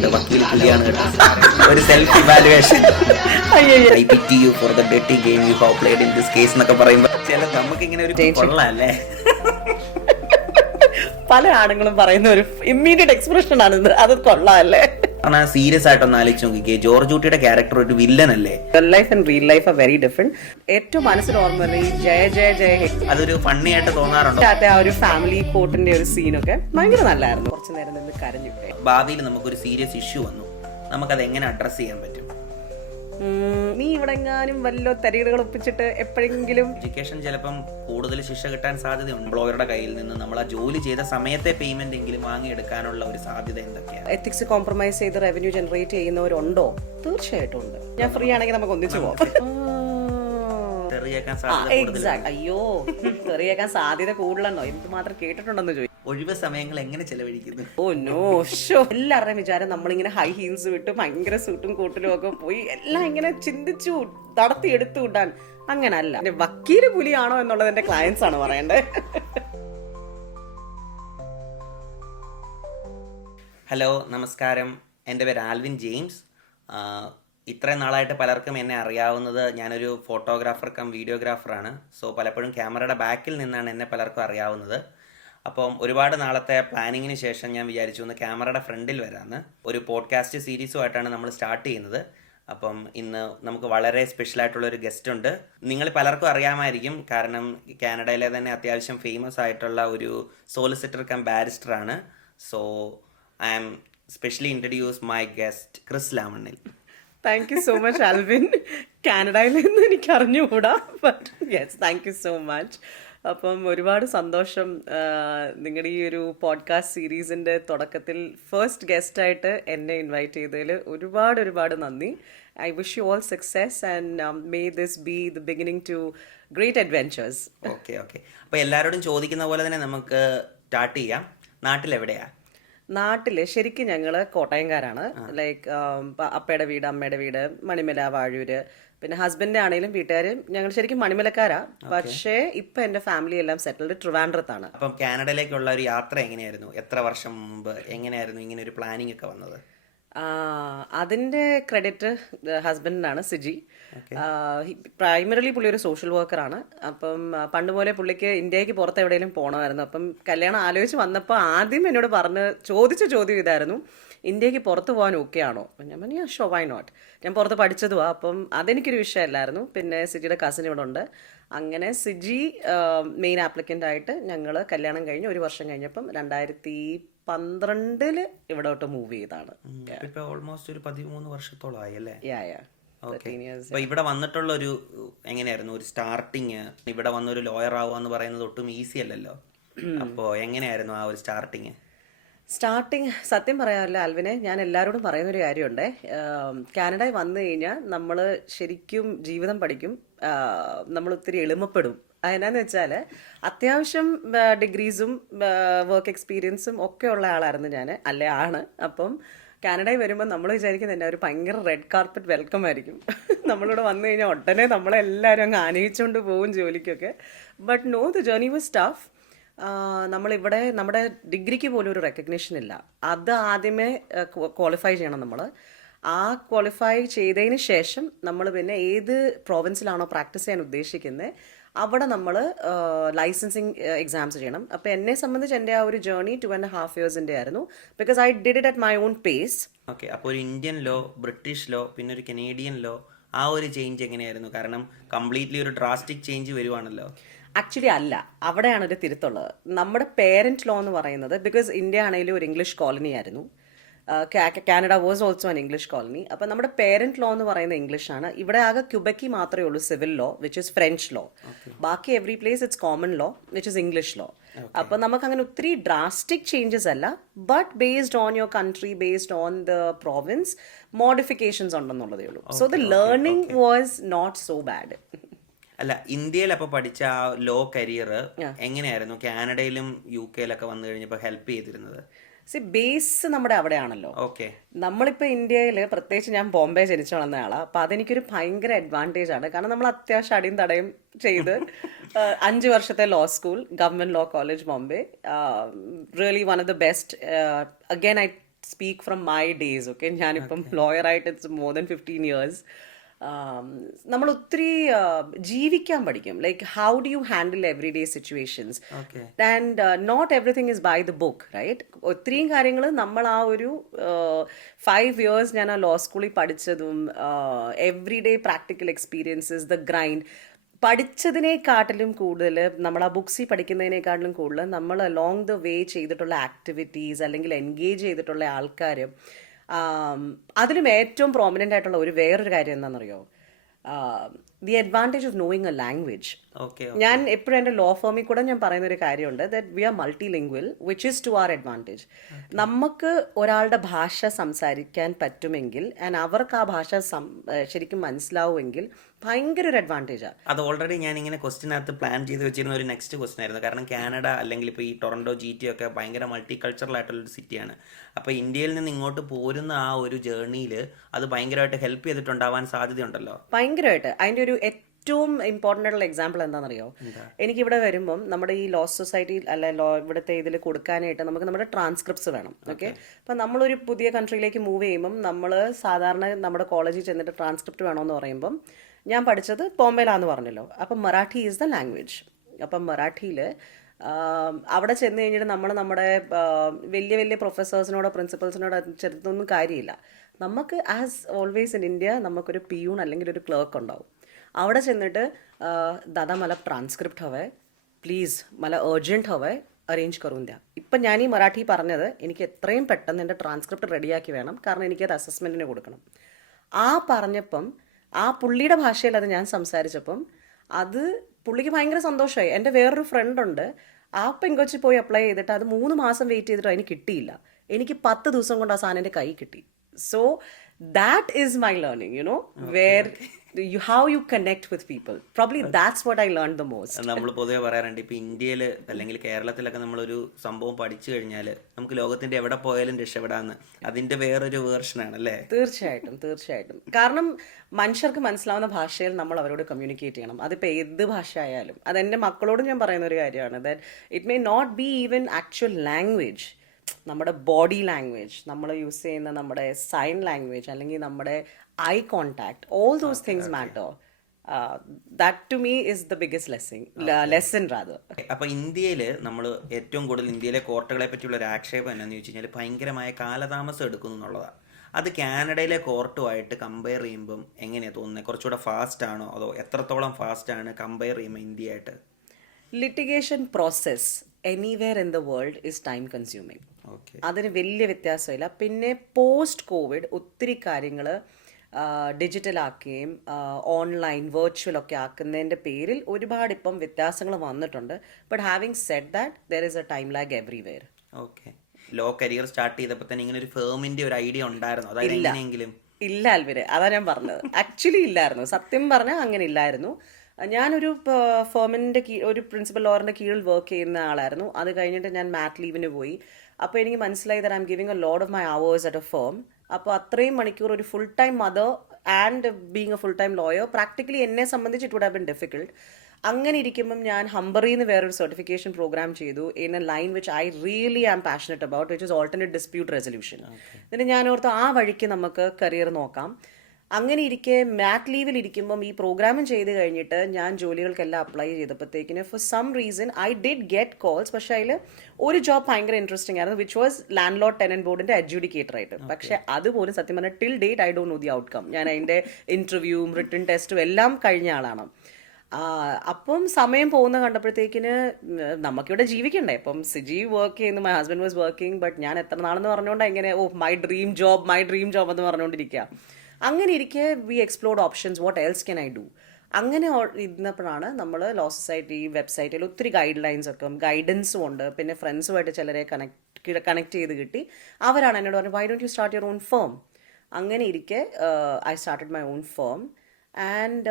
പറയുന്നുണ്ട്, വക്കീൽ പുലിയാണ് കേട്ടോ. ഒരു self evaluation. I പിറ്റി you for the dirty game you have played in this case എന്നൊക്കെ പറയുമ്പോൾ ചില നമുക്ക് ഇങ്ങനെ ഒരു കൊള്ളാല്ലേ. പല ആണുങ്ങളും പറയുന്ന ഒരു ഇമ്മീഡിയറ്റ് എക്സ്പ്രഷൻ ആണ് അത് കൊള്ളാല്ലേ. സീരിയസ് ആയിട്ടൊന്ന് ആലോചിച്ച് നോക്കിക്കേ, ജോർജ് കുട്ടിയുടെ ക്യാരക്ടർ ഒരു വില്ലൻ അല്ലേ. Life and real life are very different. ഏറ്റവും മനസ്സിൽ ഓർമ്മ ഈ ജയ ജയ ജയ ഹേ, അതൊരു ഫണ്ണി ആയിട്ട് തോന്നാറുണ്ടോ? ആ ഒരു ഫാമിലി കോർട്ടിന്റെ ഒരു സീനൊക്കെ ഭയങ്കര നല്ലായിരുന്നു. കുറച്ചു നേരം നിന്ന് കരഞ്ഞു. ഭാവിയിൽ നമുക്കൊരു സീരിയസ് ഇഷ്യൂ വന്നു, നമുക്കത് എങ്ങനെ അഡ്രസ് ചെയ്യാൻ പറ്റും? നീ ഇവിടെ എങ്ങാനും വല്ലോ തരികടകൾ ഒപ്പിച്ചിട്ട് എപ്പോഴെങ്കിലും എഡ്യൂക്കേഷൻ ചിലപ്പം കൂടുതൽ ശിക്ഷ കിട്ടാൻ സാധ്യതയുണ്ട്. എംപ്ലോയറുടെ കയ്യിൽ നിന്ന് നമ്മൾ ആ ജോലി ചെയ്ത സമയത്തെ പേയ്മെന്റ് എങ്കിലും വാങ്ങിയെടുക്കാനുള്ള ഒരു സാധ്യത എന്തൊക്കെയാണ്? എത്തിക്സ് കോംപ്രമൈസ് ചെയ്ത് റവന്യൂ ജനറേറ്റ് ചെയ്യുന്നവരുണ്ടോ? തീർച്ചയായിട്ടും ഉണ്ട്. ഞാൻ ഫ്രീ ആണെങ്കിൽ നമുക്ക് ഒന്നിച്ചു പോകാം. അയ്യോ, തെറിയേക്കാൻ സാധ്യത കൂടുതലെന്നോ എന്തുമാത്രം കേട്ടിട്ടുണ്ടെന്ന് ചോദിച്ചു. ഒഴിവ് സമയങ്ങൾ എങ്ങനെ ചെലവഴിക്കുന്നു? Oh no show. എല്ലാവരുടെയും വിചാരം നമ്മളിങ്ങനെ ഹൈ ഹീൽസ് വിട്ട് ഭയങ്കര സൂട്ടും കൂട്ടിലും ഒക്കെ പോയി എല്ലാം ഇങ്ങനെ ചിന്തിച്ചു നടത്തി എടുത്തു വിടാൻ. അങ്ങനല്ല. വക്കീല് പുലിയാണോ എന്നുള്ളത് എന്റെ ക്ലയൻസ് ആണ് പറയണ്ടേ. ഹലോ, നമസ്കാരം. എൻ്റെ പേര് ആൽവിൻ ജെയിംസ്. ഇത്രയും നാളായിട്ട് പലർക്കും എന്നെ അറിയാവുന്നത് ഞാനൊരു ഫോട്ടോഗ്രാഫർ കം വീഡിയോഗ്രാഫറാണ്. സോ പലപ്പോഴും ക്യാമറയുടെ ബാക്കിൽ നിന്നാണ് എന്നെ പലർക്കും അറിയാവുന്നത്. അപ്പം ഒരുപാട് നാളത്തെ പ്ലാനിങ്ങിന് ശേഷം ഞാൻ വിചാരിച്ചു ഒന്ന് ക്യാമറയുടെ ഫ്രണ്ടിൽ വരാമെന്ന്. ഒരു പോഡ്കാസ്റ്റ് സീരീസുമായിട്ടാണ് നമ്മൾ സ്റ്റാർട്ട് ചെയ്യുന്നത്. അപ്പം ഇന്ന് നമുക്ക് വളരെ സ്പെഷ്യലായിട്ടുള്ളൊരു ഗസ്റ്റ് ഉണ്ട്. നിങ്ങൾ പലർക്കും അറിയാമായിരിക്കും, കാരണം കാനഡയിലെ തന്നെ അത്യാവശ്യം ഫേമസ് ആയിട്ടുള്ള ഒരു സോളിസിറ്റർ കം ബാരിസ്റ്ററാണ്. So I am specially introduce my guest Chris Lamannil. Thank you so much Alvin. കാനഡയിൽ നിന്ന് എനിക്ക് അറിഞ്ഞുകൂടാ, but yes, thank you so much. അപ്പം ഒരുപാട് സന്തോഷം നിങ്ങളുടെ ഈ ഒരു പോഡ്കാസ്റ്റ് സീരീസിൻ്റെ തുടക്കത്തിൽ ഫസ്റ്റ് ഗസ്റ്റായിട്ട് എന്നെ ഇൻവൈറ്റ് ചെയ്തതിൽ ഒരുപാട് നന്ദി. I wish you all success and may this be the beginning to great adventures. Okay. അപ്പോൾ എല്ലാവരോടും ചോദിക്കുന്ന പോലെ തന്നെ നമുക്ക് സ്റ്റാർട്ട് ചെയ്യാം. നാട്ടിലെവിടെയാ? നാട്ടില് ശരിക്കും ഞങ്ങള് കോട്ടയംകാരാണ്. ലൈക്ക് അപ്പയുടെ വീട്, അമ്മയുടെ വീട് മണിമല, വാഴൂര്. പിന്നെ ഹസ്ബൻഡ് ആണെങ്കിലും വീട്ടുകാര് ഞങ്ങൾ ശരിക്കും മണിമലക്കാരാ. പക്ഷേ ഇപ്പൊ എന്റെ ഫാമിലി എല്ലാം സെറ്റിൽഡ് ട്രിവാൻഡ്രത്താണ്. അപ്പം കാനഡയിലേക്കുള്ള ഒരു യാത്ര എങ്ങനെയായിരുന്നു? എത്ര വർഷം മുമ്പ് എങ്ങനെയായിരുന്നു ഇങ്ങനെ ഒരു പ്ലാനിങ് ഒക്കെ വന്നത്? അതിന്റെ ക്രെഡിറ്റ് ഹസ്ബൻഡിനാണ്, സിജി. പ്രൈമറിലി പുള്ളി ഒരു സോഷ്യൽ വർക്കറാണ്. അപ്പം പണ്ട് പോലെ പുള്ളിക്ക് ഇന്ത്യക്ക് പുറത്ത് എവിടെയെങ്കിലും പോകണമായിരുന്നു. അപ്പം കല്യാണം ആലോചിച്ച് വന്നപ്പോൾ ആദ്യം എന്നോട് ചോദിച്ച ചോദ്യം ഇതായിരുന്നു, ഇന്ത്യക്ക് പുറത്ത് പോകാൻ ഓക്കെ ആണോ? ഞാൻ പറഞ്ഞു ഷോ, വൈ നോട്ട്. ഞാൻ പുറത്ത് പഠിച്ചതുവാ. അപ്പം അതെനിക്കൊരു വിഷയമല്ലായിരുന്നു. പിന്നെ സിജിയുടെ കസിൻ ഇവിടെ ഉണ്ട്. അങ്ങനെ സിജി മെയിൻ ആപ്ലിക്കൻ്റ് ആയിട്ട് ഞങ്ങൾ കല്യാണം കഴിഞ്ഞ് 1 വർഷം കഴിഞ്ഞപ്പം 2012 ഇവിടോട്ട് മൂവ് ചെയ്താണ്. ഓൾമോസ്റ്റ് ഒരു 13 വർഷത്തോളമായി അല്ലേ? യാ. ഇവിടെ വന്നിട്ടുള്ള ഒരു എങ്ങനെയായിരുന്നു ഒരു സ്റ്റാർട്ടിങ്? ഇവിടെ വന്നൊരു ലോയർ ആവുക എന്ന് പറയുന്നത് ഒട്ടും ഈസി അല്ലല്ലോ. അപ്പോൾ എങ്ങനെയായിരുന്നു ആ ഒരു സ്റ്റാർട്ടിങ്? സത്യം പറയാമല്ലോ ആൽവിനെ, ഞാൻ എല്ലാവരോടും പറയുന്നൊരു കാര്യമുണ്ട്. കാനഡയിൽ വന്നു കഴിഞ്ഞാൽ നമ്മൾ ശരിക്കും ജീവിതം പഠിക്കും. നമ്മൾ ഒത്തിരി എളിമപ്പെടും. അതെന്നാന്ന് വെച്ചാൽ അത്യാവശ്യം ഡിഗ്രീസും വർക്ക് എക്സ്പീരിയൻസും ഒക്കെ ഉള്ള ആളായിരുന്നു ഞാൻ, ആണ്. അപ്പം കാനഡയിൽ വരുമ്പോൾ നമ്മൾ വിചാരിക്കുന്നത് തന്നെ ഒരു ഭയങ്കര റെഡ് കാർപ്പറ്റ് വെൽക്കം ആയിരിക്കും. നമ്മളിവിടെ വന്നു കഴിഞ്ഞാൽ ഉടനെ നമ്മളെല്ലാവരും അങ്ങ് ആനയിച്ചുകൊണ്ട് പോകും ജോലിക്കൊക്കെ. But no, the journey was tough. നമ്മളിവിടെ നമ്മുടെ ഡിഗ്രിക്ക് പോലും ഒരു റെക്കഗ്നിഷൻ ഇല്ല. അത് ആദ്യമേ ക്വാളിഫൈ ചെയ്യണം നമ്മൾ. ആ ക്വാളിഫൈ ചെയ്തതിന് ശേഷം നമ്മൾ പിന്നെ ഏത് പ്രോവിൻസിലാണോ പ്രാക്ടീസ് ചെയ്യാൻ ഉദ്ദേശിക്കുന്നത് അവിടെ നമ്മൾ ലൈസൻസിങ് എക്സാംസ് ചെയ്യണം. അപ്പോൾ എന്നെ സംബന്ധിച്ച് എൻ്റെ ആ ഒരു ജേർണി 2.5 yearsൻ്റെ ആയിരുന്നു. Because I did it at my own pace. Okay. അപ്പോൾ ഒരു ഇന്ത്യൻ ലോ, ബ്രിട്ടീഷ് ലോ, പിന്നെ ഒരു കനേഡിയൻ ലോ, ആ ഒരു ചേഞ്ച് എങ്ങനെയായിരുന്നു? കാരണം കംപ്ലീറ്റ്ലി ഒരു ഡ്രാസ്റ്റിക് ചേഞ്ച് വരുവാണല്ലോ. ആക്ച്വലി അല്ല, അവിടെയാണ് ഒരു തിരുത്തുള്ളത്. നമ്മുടെ പേരൻറ്റ് ലോ എന്ന് പറയുന്നത്, ബിക്കോസ് ഇന്ത്യ ആണെങ്കിലും ഒരു ഇംഗ്ലീഷ് കോളനി ആയിരുന്നു. Canada was also an English colony. അപ്പം നമ്മുടെ പേരൻറ്റ് ലോ എന്ന് പറയുന്നത് ഇംഗ്ലീഷാണ്. ഇവിടെ ആകെ ക്യുബക്കി മാത്രമേ ഉള്ളൂ civil law, which is French law. ബാക്കി every place it's common law, which is English law. അപ്പം നമുക്ക് അങ്ങനെ ഒത്തിരി ഡ്രാസ്റ്റിക് ചേഞ്ചസ് അല്ല, but based on your country, based on the province modifications ഉണ്ടെന്നുള്ളതേ ഉള്ളൂ. So the learning was not so bad. അല്ല, ഇന്ത്യയിൽ അപ്പോൾ പഠിച്ച ആ ലോ കരിയർ എങ്ങനെയായിരുന്നു കാനഡയിലും യു കെയിലൊക്കെ വന്നു കഴിഞ്ഞപ്പോൾ ഹെൽപ്പ് ചെയ്തിരുന്നത്? ബേസ് നമ്മുടെ അവിടെയാണല്ലോ. ഓക്കെ. നമ്മളിപ്പോൾ ഇന്ത്യയിൽ, പ്രത്യേകിച്ച് ഞാൻ ബോംബെ ജനിച്ചു വളർന്ന ആളാണ്. അപ്പം അതെനിക്കൊരു ഭയങ്കര അഡ്വാൻറ്റേജ് ആണ്. കാരണം നമ്മൾ അത്യാവശ്യം അടിയും തടയും ചെയ്ത് 5 വർഷത്തെ law school, government law college Bombay, really one of the best. Again I speak from my days. Okay, ഞാനിപ്പം ലോയറായിട്ട് ഇറ്റ്സ് മോർ ദൻ 15 years. നമ്മൾ ഒത്തിരി ജീവിക്കാൻ പഠിക്കും. Like how do you handle every day situations okay. And not everything is by the book, right? ഒത്തിരിയും കാര്യങ്ങൾ നമ്മൾ ആ ഒരു 5 years ഞാൻ ആ ലോ സ്കൂളിൽ പഠിച്ചതും every day practical experiences, the grind, പഠിച്ചതിനെക്കാട്ടിലും കൂടുതൽ നമ്മൾ ആ ബുക്സിൽ പഠിക്കുന്നതിനേക്കാട്ടിലും കൂടുതൽ നമ്മൾ അലോങ് ദ വേ ചെയ്തിട്ടുള്ള ആക്ടിവിറ്റീസ് അല്ലെങ്കിൽ എൻഗേജ് ചെയ്തിട്ടുള്ള ആൾക്കാർ. അതിലും ഏറ്റവും പ്രോമിനൻ്റ് ആയിട്ടുള്ള വേറൊരു കാര്യം എന്താണെന്നറിയോ? The advantage of knowing A language. Okay. ഞാൻ എപ്പോഴും എൻ്റെ ലോ ഫേമിൽ കൂടെ ഞാൻ പറയുന്ന ഒരു കാര്യമുണ്ട്, that we are multilingual which is to our advantage. നമുക്ക് ഒരാളുടെ ഭാഷ സംസാരിക്കാൻ പറ്റുമെങ്കിൽ ആൻഡ് അവർക്ക് ആ ഭാഷ ശരിക്കും മനസ്സിലാവുമെങ്കിൽ ഭയങ്കര ഒരു അഡ്വാൻറ്റേജാണ്. അത് ഓൾറെഡി ഞാൻ ഇങ്ങനെ ക്വസ്റ്റിനകത്ത് പ്ലാൻ ചെയ്ത് വെച്ചിരുന്ന ഒരു നെക്സ്റ്റ് ക്വസ്റ്റൻ ആയിരുന്നു. കാരണം കാനഡ അല്ലെങ്കിൽ ഇപ്പോൾ ഈ ടൊറൻറ്റോ GT ഒക്കെ ഭയങ്കര മൾട്ടി കൾച്ചറൽ ആയിട്ടുള്ളൊരു സിറ്റിയാണ്. അപ്പോൾ ഇന്ത്യയിൽ നിന്ന് ഇങ്ങോട്ട് പോരുന്ന ആ ഒരു ജേർണിയിൽ അത് ഭയങ്കരമായിട്ട് ഹെൽപ്പ് ചെയ്തിട്ടുണ്ടാവാൻ സാധ്യതയുണ്ടല്ലോ. ഭയങ്കരമായിട്ട്. അതിൻ്റെ ഒരു ഏറ്റവും ഇമ്പോർട്ടൻ്റ് ആയിട്ടുള്ള എക്സാമ്പിൾ എന്താണെന്നറിയോ? എനിക്കിവിടെ വരുമ്പം നമ്മുടെ ഈ ലോ സൊസൈറ്റി ലോ ഇവിടുത്തെ ഇതിൽ കൊടുക്കാനായിട്ട് നമുക്ക് നമ്മുടെ ട്രാൻസ്ക്രിപ്റ്റ്സ് വേണം. ഓക്കെ, അപ്പം നമ്മളൊരു പുതിയ കൺട്രിയിലേക്ക് മൂവ് ചെയ്യുമ്പം നമ്മൾ സാധാരണ നമ്മുടെ കോളേജിൽ ചെന്നിട്ട് ട്രാൻസ്ക്രിപ്റ്റ് വേണമെന്ന് പറയുമ്പം, ഞാൻ പഠിച്ചത് ബോംബെയിലാന്ന് പറഞ്ഞല്ലോ, അപ്പം മറാഠി ഈസ് ദ ലാംഗ്വേജ്. അപ്പം മറാഠിയിൽ അവിടെ ചെന്ന് കഴിഞ്ഞിട്ട് നമ്മൾ നമ്മുടെ വലിയ വലിയ പ്രൊഫസേഴ്സിനോടോ പ്രിൻസിപ്പൽസിനോടോ ചെറുത്തൊന്നും കാര്യമില്ല. നമുക്ക് ആസ് ഓൾവേസ് ഇൻ ഇന്ത്യ നമുക്കൊരു പിയൂൺ അല്ലെങ്കിൽ ഒരു ക്ലർക്ക് ഉണ്ടാവും. അവിടെ ചെന്നിട്ട് दादा मला ट्रान्स्क्रिप्ट हवं आहे, പ്ലീസ് मला अर्जंट हवं आहे, അറേഞ്ച് കरून द्या. ഇപ്പം ഞാൻ ഈ മറാഠി പറഞ്ഞത് എനിക്ക് എത്രയും പെട്ടെന്ന് എൻ്റെ ട്രാൻസ്ക്രിപ്റ്റ് റെഡിയാക്കി വേണം, കാരണം എനിക്കത് അസസ്മെൻറ്റിന് കൊടുക്കണം. ആ പറഞ്ഞപ്പം ആ പുള്ളിയുടെ ഭാഷയിൽ അത് ഞാൻ സംസാരിച്ചപ്പം അത് പുള്ളിക്ക് ഭയങ്കര സന്തോഷമായി. എൻ്റെ വേറൊരു ഫ്രണ്ടുണ്ട്, ആ പെങ്കൊച്ചി പോയി അപ്ലൈ ചെയ്തിട്ട് അത് 3 മാസം വെയിറ്റ് ചെയ്തിട്ട് അതിന് കിട്ടിയില്ല. എനിക്ക് 10 ദിവസം കൊണ്ട് ആ സാധനം എൻ്റെ കൈ കിട്ടി. So that is my learning, you know, where how you connect with people. Probably that's what I learned the most. നമ്മൾ പൊതുവെ പറയാറുണ്ട്, ഇപ്പോൾ ഇന്ത്യയിൽ അല്ലെങ്കിൽ കേരളത്തിലൊക്കെ നമ്മളൊരു സംഭവം പഠിച്ചു കഴിഞ്ഞാൽ നമുക്ക് ലോകത്തിൻ്റെ എവിടെ പോയാലും രക്ഷപ്പെടാമെന്ന്. അതിൻ്റെ വേറൊരു വേർഷനാണ് അല്ലേ? തീർച്ചയായിട്ടും, തീർച്ചയായിട്ടും. കാരണം മനുഷ്യർക്ക് മനസ്സിലാവുന്ന ഭാഷയിൽ നമ്മൾ അവരോട് കമ്മ്യൂണിക്കേറ്റ് ചെയ്യണം. അതിപ്പോൾ ഏത് ഭാഷ ആയാലും. അതെൻ്റെ മക്കളോടും ഞാൻ പറയുന്ന ഒരു കാര്യമാണ്, that it may not be even actual language, നമ്മുടെ ബോഡി ലാംഗ്വേജ്, നമ്മൾ യൂസ് ചെയ്യുന്ന നമ്മുടെ സൈൻ ലാംഗ്വേജ്, അല്ലെങ്കിൽ നമ്മുടെ eye contact, all those things matter. That to me is the biggest lesson rather. അപ്പോൾ ഇന്ത്യയിൽ നമ്മൾ ഏറ്റവും കൂടുതൽ ഇന്ത്യയിലെ കോർട്ടുകളെ പറ്റിയുള്ള ഒരു ആക്ഷേപം എന്നാന്ന് ചോദിച്ചു കഴിഞ്ഞാൽ ഭയങ്കരമായ കാലതാമസം എടുക്കുന്നു എന്നുള്ളതാണ്. അത് കാനഡയിലെ കോർട്ടുമായിട്ട് കമ്പയർ ചെയ്യുമ്പം എങ്ങനെയാണ് തോന്നുന്നത്? കുറച്ചുകൂടെ ഫാസ്റ്റ് ആണോ, അതോ എത്രത്തോളം ഫാസ്റ്റ് ആണ് കമ്പയർ ചെയ്യുമ്പോൾ ഇന്ത്യയായിട്ട്? Litigation process anywhere in the world is time consuming. അതിന് വലിയ വ്യത്യാസമില്ല. പിന്നെ പോസ്റ്റ് കോവിഡ് ഒത്തിരി കാര്യങ്ങൾ ഡിജിറ്റലാക്കുകയും ഓൺലൈൻ വെർച്വലൊക്കെ ആക്കുന്നതിൻ്റെ പേരിൽ ഒരുപാട് ഇപ്പം വ്യത്യാസങ്ങൾ വന്നിട്ടുണ്ട്. But having said that there is a time lag everywhere. Okay. Law career start ചെയ്തപ്പോൾ തന്നെ ഇങ്ങനെ ഒരു ഫേമിൻ്റെ ഒരു ഐഡിയ ഉണ്ടായിരുന്നു? അതായത് എങ്ങനെയെങ്കിലും ഇല്ല അൽവിരെ, അതാ ഞാൻ പറഞ്ഞത്. ആക്ച്വലി ഇല്ലായിരുന്നു, സത്യം പറഞ്ഞാൽ അങ്ങനെ ഇല്ലായിരുന്നു. ഞാനൊരു ഫേമിൻ്റെ ഒരു പ്രിൻസിപ്പൽ ലോയറിൻ്റെ കീഴിൽ വർക്ക് ചെയ്യുന്ന ആളായിരുന്നു. അത് കഴിഞ്ഞിട്ട് ഞാൻ മാറ്റ് ലീവിന് പോയി. അപ്പോൾ എനിക്ക് മനസ്സിലായി that I am giving a lot of my hours at a firm. അപ്പോൾ അത്രയും മണിക്കൂർ ഒരു full time mother and being a full time lawyer, practically എന്നെ സംബന്ധിച്ച് it would have been difficult. അങ്ങനെ ഇരിക്കുമ്പം ഞാൻ ഹംബറിന്ന് വേറൊരു സർട്ടിഫിക്കേഷൻ പ്രോഗ്രാം ചെയ്തു in a line which I really am passionate about, which is alternate dispute resolution. എന്നിട്ട് ഞാൻ ഓർത്ത് ആ വഴിക്ക് നമുക്ക് കരിയർ നോക്കാം. അങ്ങനെ ഇരിക്കെ മാറ്റ് ലീവിൽ ഇരിക്കുമ്പം ഈ പ്രോഗ്രാമും ചെയ്ത് കഴിഞ്ഞിട്ട് ഞാൻ ജോലികൾക്കെല്ലാം അപ്ലൈ ചെയ്തപ്പോഴത്തേക്കിന് for some reason I did get calls. പക്ഷേ അതിൽ ഒരു ജോബ് ഭയങ്കര ഇൻട്രസ്റ്റിംഗ് ആയിരുന്നു, which was landlord tenant ബോർഡിൻ്റെ അഡ്ജുഡിക്കേറ്റർ ആയിട്ട്. പക്ഷേ അതുപോലും സത്യം പറഞ്ഞാൽ till date I don't know the outcome. ഞാൻ അതിൻ്റെ ഇൻ്റർവ്യൂവും റിട്ടൺ ടെസ്റ്റും എല്ലാം കഴിഞ്ഞ ആളാണ്. അപ്പം സമയം പോകുന്ന കണ്ടപ്പോഴത്തേക്കിന് നമുക്കിവിടെ ജീവിക്കണ്ടേ. ഇപ്പം സിജി വർക്ക് ചെയ്യുന്നു, my husband was working, but ഞാൻ എത്ര നാളെന്ന് പറഞ്ഞുകൊണ്ട് എങ്ങനെ മൈ ഡ്രീം ജോബ് എന്ന് പറഞ്ഞുകൊണ്ടിരിക്കുക. അങ്ങനെ ഇരിക്കെ we explored options, what else can I do. അങ്ങനെ ഇരുന്നപ്പോഴാണ് നമ്മൾ ലോ സൊസൈറ്റി വെബ്സൈറ്റിൽ ഒത്തിരി ഗൈഡ് ലൈൻസ് ഒക്കെ ഗൈഡൻസും ഉണ്ട്. പിന്നെ ഫ്രണ്ട്സുമായിട്ട് ചിലരെ കണക്ട് ചെയ്ത് കിട്ടി. അവരാണ് എന്നോട് പറഞ്ഞത്, why don't you start your own firm. അങ്ങനെ ഇരിക്കെ I started my own firm. And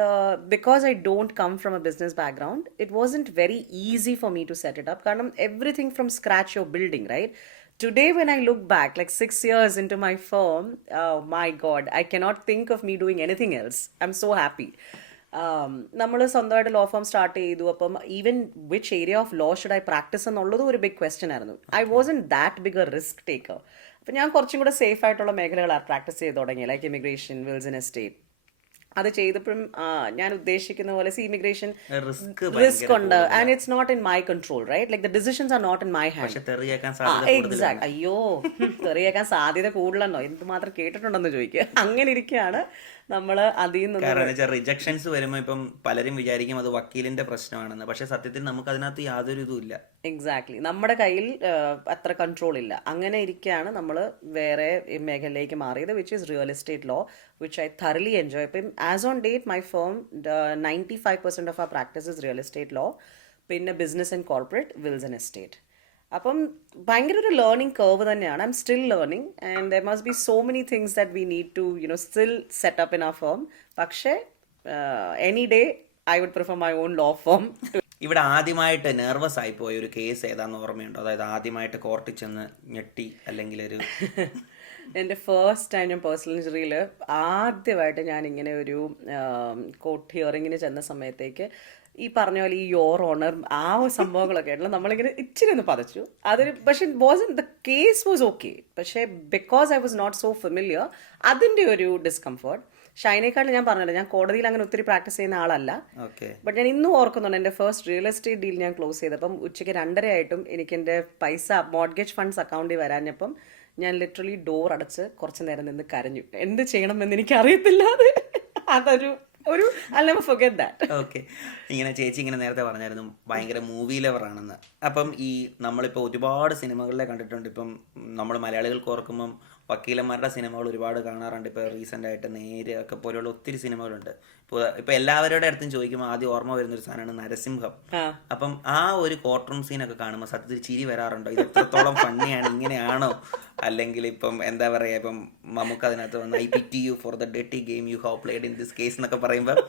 because I don't come from a business background, it wasn't very easy for me to set it up. Because everything from scratch you're building, right? Today when I look back, like 6 years into my firm, oh my God, I cannot think of me doing anything else. I'm so happy. നമ്മൾ സ്വന്തമായിട്ട് law firm start ചെയ്തു. അപ്പം even which area of law should I practise എന്നുള്ളതും ഒരു big question ആയിരുന്നു. I was in that big a risk taker. അപ്പം ഞാൻ കുറച്ചും കൂടെ സേഫ് ആയിട്ടുള്ള മേഖലകളാണ് പ്രാക്ടീസ് ചെയ്ത് തുടങ്ങി, like immigration, wills and estate. അത് ചെയ്തപ്പോഴും ഞാൻ ഉദ്ദേശിക്കുന്ന പോലെ ഇമിഗ്രേഷൻ റിസ്ക് ഉണ്ട്, and it's not in my control, right? Like the decisions are not in my hand. Exact. അയ്യോ, തെറിയേക്കാൻ സാധ്യത കൂടുതലെന്നോ എന്തുമാത്രം കേട്ടിട്ടുണ്ടെന്ന് ചോദിക്കുക. അങ്ങനെ ഇരിക്കുകയാണ് നമ്മൾ അതിൽ നിന്ന്. റിജക്ഷൻസ് വരുമ്പോൾ ഇപ്പം പലരും വിചാരിക്കും അത് വക്കീലിന്റെ പ്രശ്നമാണെന്ന്, പക്ഷെ സത്യത്തിൽ നമുക്ക് അതിനകത്ത് യാതൊരു ഇതും ഇല്ല. എക്സാക്ട്ലി, നമ്മുടെ കയ്യിൽ അത്ര കൺട്രോൾ ഇല്ല. അങ്ങനെ ഇരിക്കുകയാണ് നമ്മൾ വേറെ മേഖലയിലേക്ക് മാറിയത്, which is real estate law, which I thoroughly enjoy. ഇപ്പം as on date my firm 95% of ആ practice is real estate law, പിന്നെ business and corporate, wills and estate. അപ്പം ഭയങ്കര ഒരു ലേണിംഗ് കർവ് തന്നെയാണ്. I am still learning and there must be so many things that we need to still set up in ആ firm. പക്ഷേ any day I would prefer my own law firm. ഇവിടെ ആദ്യമായിട്ട് nervous ആയി പോയ ഒരു case ഏതാന്ന് ഓർമ്മയുണ്ടോ? അതായത് ആദ്യമായിട്ട് കോർട്ടിൽ ചെന്ന് ഞെട്ടി അല്ലെങ്കിൽ ഒരു എൻ്റെ ഫസ്റ്റ് ടൈം ഞാൻ പേഴ്സണൽ ഇഞ്ചുറിയിൽ ആദ്യമായിട്ട് ഞാൻ ഇങ്ങനെ ഒരു കോർട്ട് ഹിയറിങ്ങിന് ചെന്ന സമയത്തേക്ക് ഈ പറഞ്ഞ പോലെ ഈ യോർ ഓണർ ആ സംഭവങ്ങളൊക്കെ ആയിട്ടുള്ള നമ്മളിങ്ങനെ ഇച്ചിരി ഒന്ന് പതച്ചു. അതൊരു പക്ഷെ ദ കേസ് വാസ് ഓക്കെ, പക്ഷേ because I was not so familiar അതിൻ്റെ ഒരു ഡിസ്കംഫേർട്ട്. ഷൈനേക്കാളും ഞാൻ പറഞ്ഞല്ലോ, ഞാൻ കോടതിയിൽ അങ്ങനെ ഒത്തിരി പ്രാക്ടീസ് ചെയ്യുന്ന ആളല്ല. ബട്ട് ഞാൻ ഇന്നും ഓർക്കുന്നുണ്ട് എൻ്റെ ഫസ്റ്റ് റിയൽ എസ്റ്റേറ്റ് ഡീൽ ഞാൻ ക്ലോസ് ചെയ്തപ്പം ഉച്ചയ്ക്ക് 2:30 ആയിട്ടും എനിക്ക് എൻ്റെ പൈസ മോർഗേജ് ഫണ്ട്സ് അക്കൗണ്ടിൽ വരാഞ്ഞപ്പം ഞാൻ ലിറ്ററലി ഡോർ അടച്ച് കുറച്ച് നേരം നിന്ന് കരഞ്ഞു. എന്ത് ചെയ്യണമെന്ന് എനിക്ക് അറിയത്തില്ല. അതൊരു I'll never forget that. Okay. ഇങ്ങനെ ചേച്ചി ഇങ്ങനെ നേരത്തെ പറഞ്ഞായിരുന്നു ഭയങ്കര മൂവി ലവർ ആണെന്ന്. അപ്പം ഈ നമ്മളിപ്പോൾ ഒരുപാട് സിനിമകളിലെ കണ്ടിട്ടുണ്ട്. ഇപ്പം നമ്മൾ മലയാളികൾക്ക് ഓർക്കുമ്പം വക്കീലന്മാരുടെ സിനിമകൾ ഒരുപാട് കാണാറുണ്ട്. ഇപ്പോൾ റീസെൻ്റ് ആയിട്ട് നേര് ഒക്കെ പോലെയുള്ള ഒത്തിരി സിനിമകളുണ്ട്. ഇപ്പോൾ എല്ലാവരുടെ അടുത്തും ചോദിക്കുമ്പോൾ ആദ്യം ഓർമ്മ വരുന്നൊരു സാധനമാണ് നരസിംഹം. അപ്പം ആ ഒരു കോർട്ട് റൂം സീനൊക്കെ കാണുമ്പോൾ സത്യത്തിൽ ചിരി വരാറുണ്ടോ? ഇത് എത്രത്തോളം ഫണ്ണിയാണ്, ഇങ്ങനെയാണോ? അല്ലെങ്കിൽ ഇപ്പം എന്താ പറയുക, ഇപ്പം നമുക്ക് അതിനകത്ത് വന്ന് I പിറ്റി you for the dirty game you have played in this case എന്നൊക്കെ പറയുമ്പോൾ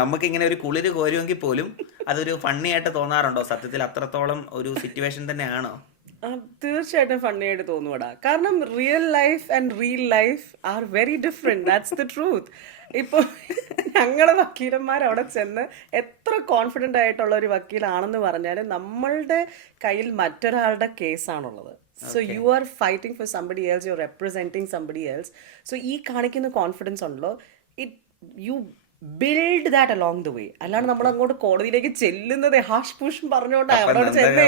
നമുക്കിങ്ങനെ ഒരു കുളിര് കോരുമെങ്കിൽ പോലും അതൊരു ഫണ്ണി ആയിട്ട് തോന്നാറുണ്ടോ? സത്യത്തിൽ അത്രത്തോളം ഒരു സിറ്റുവേഷൻ തന്നെയാണോ? തീർച്ചയായിട്ടും ഫണ്ണി ആയിട്ട് തോന്നുവാടാ. കാരണം real life and real life are very different. That's the truth. ഇപ്പോൾ ഞങ്ങളുടെ വക്കീലന്മാർ അവിടെ ചെന്ന് എത്ര കോൺഫിഡൻ്റ് ആയിട്ടുള്ള ഒരു വക്കീലാണെന്ന് പറഞ്ഞാൽ നമ്മളുടെ കയ്യിൽ മറ്റൊരാളുടെ കേസാണുള്ളത്. So you are fighting for somebody else, you are representing somebody else. So ഈ കാണിക്കുന്ന കോൺഫിഡൻസ് ഉണ്ടല്ലോ, you build that along the way. അല്ലാണ്ട് നമ്മൾ അങ്ങോട്ട് കോടതിയിലേക്ക് ചെല്ലുന്നത് ഹാഷ് പുഷ് പറഞ്ഞുകൊണ്ട് അവിടെ ചെന്ന്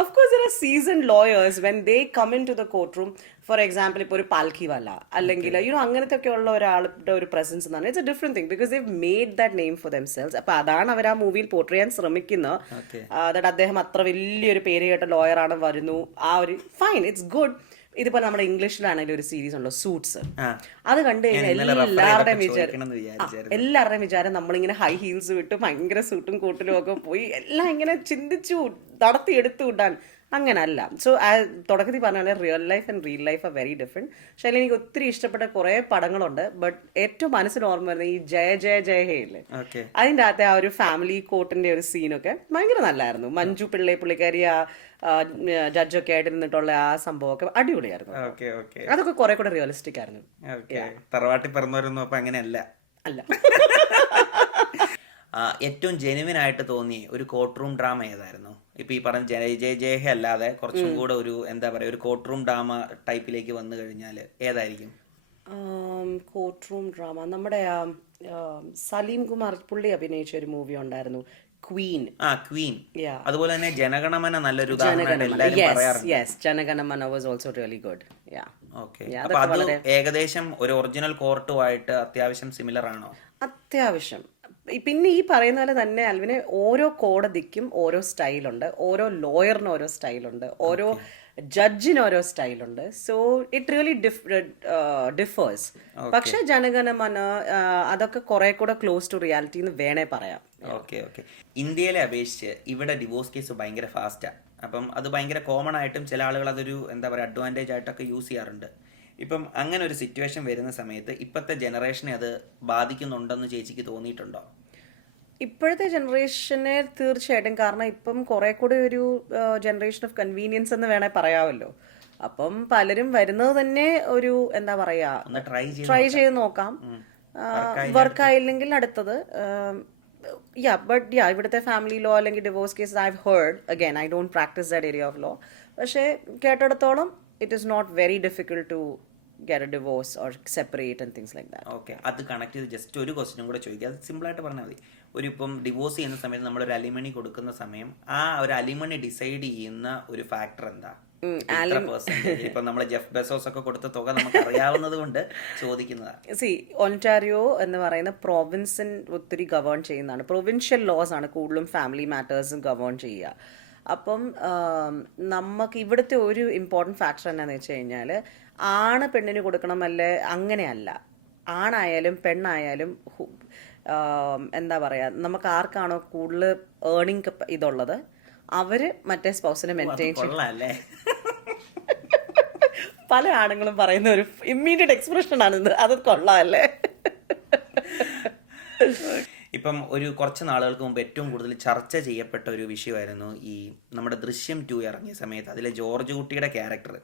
of course there are seasoned lawyers when they come into the courtroom. For example, ഇപ്പോൾ ഒരു പാൽക്കി വല അല്ലെങ്കിൽ അങ്ങനത്തെ ഒക്കെ ഉള്ള ഒരാളുടെ ഒരു പ്രസൻസ് എന്നാണ്. It's A different thing because they made that name for themselves. അപ്പൊ അതാണ് അവർ ആ മൂവിയിൽ പോർട്രേ ചെയ്യാൻ ശ്രമിക്കുന്നത്. ദാറ്റ് അദ്ദേഹം അത്ര വലിയൊരു പേര് കേട്ട ലോയർ ആണ് വരുന്നു. ആ ഒരു ഫൈൻ, ഇറ്റ്സ് ഗുഡ്. ഇതിപ്പോ നമ്മുടെ ഇംഗ്ലീഷിലാണെങ്കിലും ഒരു സീരീസ് ഉണ്ടോ സൂട്ട്സ്, അത് കണ്ടു കഴിഞ്ഞാൽ എല്ലാവരുടെയും വിചാരം നമ്മളിങ്ങനെ ഹൈ ഹീൽസ് വിട്ട് ഭയങ്കര സൂട്ടും കൂട്ടിലും ഒക്കെ പോയി എല്ലാം ഇങ്ങനെ ചിന്തിച്ചു നടത്തിയെടുത്തു വിടാൻ. അങ്ങനല്ല. സോ തുടക്കത്തിൽ പറഞ്ഞാൽ real life and real life are very different. പക്ഷേ അതിൽ എനിക്ക് ഒത്തിരി ഇഷ്ടപ്പെട്ട കുറേ പടങ്ങളുണ്ട്. ബട്ട് ഏറ്റവും മനസ്സിൽ ഓർമ്മ വരുന്നത് ഈ ജയ ജയ ജയ ഹേ ഇല്ലേ, അതിൻ്റെ അകത്തെ ആ ഒരു ഫാമിലി കോർട്ടിന്റെ ഒരു സീനൊക്കെ ഭയങ്കര നല്ലായിരുന്നു. മഞ്ജു പുള്ളിക്കാരി ആ ജഡ്ജൊക്കെ ആയിട്ട് നിന്നിട്ടുള്ള ആ സംഭവമൊക്കെ അടിപൊളിയായിരുന്നു. അതൊക്കെ കുറെ കൂടെ റിയലിസ്റ്റിക് ആയിരുന്നു. തറവാട്ടി പറഞ്ഞവരൊന്നും അപ്പൊ അങ്ങനെയല്ല. അല്ല. ഏറ്റവും ജെനുവിൻ ആയിട്ട് തോന്നിയ ഒരു കോർട്ട് റൂം ഡ്രാമ ഏതായിരുന്നു? ഇപ്പൊ ഈ പറഞ്ഞ ജയ ജയ ജയ ഹേ അല്ലാതെ കുറച്ചും കൂടെ ഒരു എന്താ പറയാ ഒരു കോർട്ട് റൂം ഡ്രാമ ടൈപ്പിലേക്ക് വന്നു കഴിഞ്ഞാൽ ഏതായിരിക്കും? കോർട്ട് റൂം ഡ്രാമ നമ്മുടെ സലീം കുമാർ പുള്ളി അഭിനയിച്ച ഒരു മൂവി ഉണ്ടായിരുന്നു, ക്വീൻ. ക്വീൻ. അതുപോലെ തന്നെ ജനഗണമന നല്ലൊരു Jana Gana Mana was also really good. അപ്പൊ അത് ഏകദേശം ഒരു ഒറിജിനൽ കോർട്ടുമായിട്ട് അത്യാവശ്യം സിമിലർ ആണോ? അത്യാവശ്യം. പിന്നെ ഈ പറയുന്ന പോലെ തന്നെ അൽവിന് ഓരോ കോടതിക്കും ഓരോ സ്റ്റൈലുണ്ട്, ഓരോ ലോയറിന് ഓരോ സ്റ്റൈലുണ്ട്, ഓരോ ജഡ്ജിന് ഓരോ സ്റ്റൈലുണ്ട്. So it really differs. പക്ഷെ ജനഗണമന അതൊക്കെ കുറെ കൂടെ ക്ലോസ് ടു റിയാലിറ്റി എന്ന് വേണേ പറയാം. ഓക്കെ. ഇന്ത്യയിലെ അപേക്ഷിച്ച് ഇവിടെ ഡിവോഴ്സ് കേസ് ഭയങ്കര ഫാസ്റ്റാണ്. അപ്പം അത് ഭയങ്കര കോമൺ ആയിട്ടും ചില ആളുകൾ അതൊരു എന്താ പറയുക അഡ്വാൻറ്റേജ് ആയിട്ടൊക്കെ യൂസ് ചെയ്യാറുണ്ട്. ഇപ്പം അങ്ങനെ ഒരു സിറ്റുവേഷൻ വരുന്ന സമയത്ത് ഇപ്പോഴത്തെ ജനറേഷനെ അത് ബാധിക്കുന്നുണ്ടെന്ന് ചേച്ചിക്ക് തോന്നിയിട്ടുണ്ടോ? ഇപ്പോഴത്തെ ജനറേഷനെ തീർച്ചയായിട്ടും. കാരണം ഇപ്പം കുറെ കൂടി ഒരു ജനറേഷൻ ഓഫ് കൺവീനിയൻസ് എന്ന് വേണേൽ പറയാമല്ലോ. അപ്പം പലരും വരുന്നത് തന്നെ ഒരു എന്താ പറയാ ട്രൈ ചെയ്ത് നോക്കാം. വർക്കായില്ലെങ്കിൽ അടുത്തത്. ഇവിടുത്തെ ഫാമിലി ലോ അല്ലെങ്കിൽ divorce cases I have heard, again I don't practice that area of law, പക്ഷേ കേട്ടിടത്തോളം it is not very difficult to get a divorce or separate and things like that. Okay, അത് connect ചെയ്ത് just ഒരു ക്വസ്റ്റ്യനും കൂടെ ചോദിക്കുക. അത് സിമ്പിളായിട്ട് പറഞ്ഞാൽ മതി. ഇപ്പം ഡിവോഴ്സ് ചെയ്യുന്ന സമയത്ത് നമ്മളൊരു അലിമണി കൊടുക്കുന്ന സമയം ആ ഒരു അലിമണി ഡിസൈഡ് ചെയ്യുന്ന ഒരു ഫാക്ടർ എന്താ? ഇപ്പൊ നമ്മള് ജെഫ് ബെസോസ് ഒക്കെ കൊടുത്ത തുക നമുക്ക് അറിയാവുന്നത് കൊണ്ട് ചോദിക്കുന്നതാണ്. ഒൻറ്റാരിയോ എന്ന് പറയുന്ന പ്രോവിൻസിൻ ഒത്തിരി ഗവേൺ ചെയ്യുന്നതാണ്. പ്രൊവിൻഷ്യൽ ലോസ് ആണ് കൂടുതലും ഫാമിലി മാറ്റേഴ്സും ഗവേൺ ചെയ്യുക. അപ്പം നമുക്ക് ഇവിടുത്തെ ഒരു ഇമ്പോർട്ടൻറ്റ് ഫാക്ടർ എന്താണെന്ന് വെച്ച് കഴിഞ്ഞാൽ, ആണ് പെണ്ണിന് കൊടുക്കണം അല്ലേ, അങ്ങനെയല്ല. ആണായാലും പെണ്ണായാലും എന്താ പറയുക, നമുക്ക് ആർക്കാണോ കൂടുതൽ ഏർണിംഗ് ഇതുള്ളത് അവർ മറ്റേ സ്പൗസിനെ മെയിൻറ്റെയിൻ ചെയ്യും. പല ആണുങ്ങളും പറയുന്ന ഒരു ഇമ്മീഡിയറ്റ് എക്സ്പ്രഷൻ ആണിത്, അത് കൊള്ളാമല്ലേ. ഇപ്പം കുറച്ച് നാളുകൾക്ക് മുമ്പ് ഏറ്റവും കൂടുതൽ ചർച്ച ചെയ്യപ്പെട്ട ഒരു വിഷയമായിരുന്നു ഈ നമ്മുടെ ദൃശ്യം 2 ഇറങ്ങിയ സമയത്ത് അതിലെ ജോർജ് കുട്ടിയുടെ ക്യാരക്ടർ.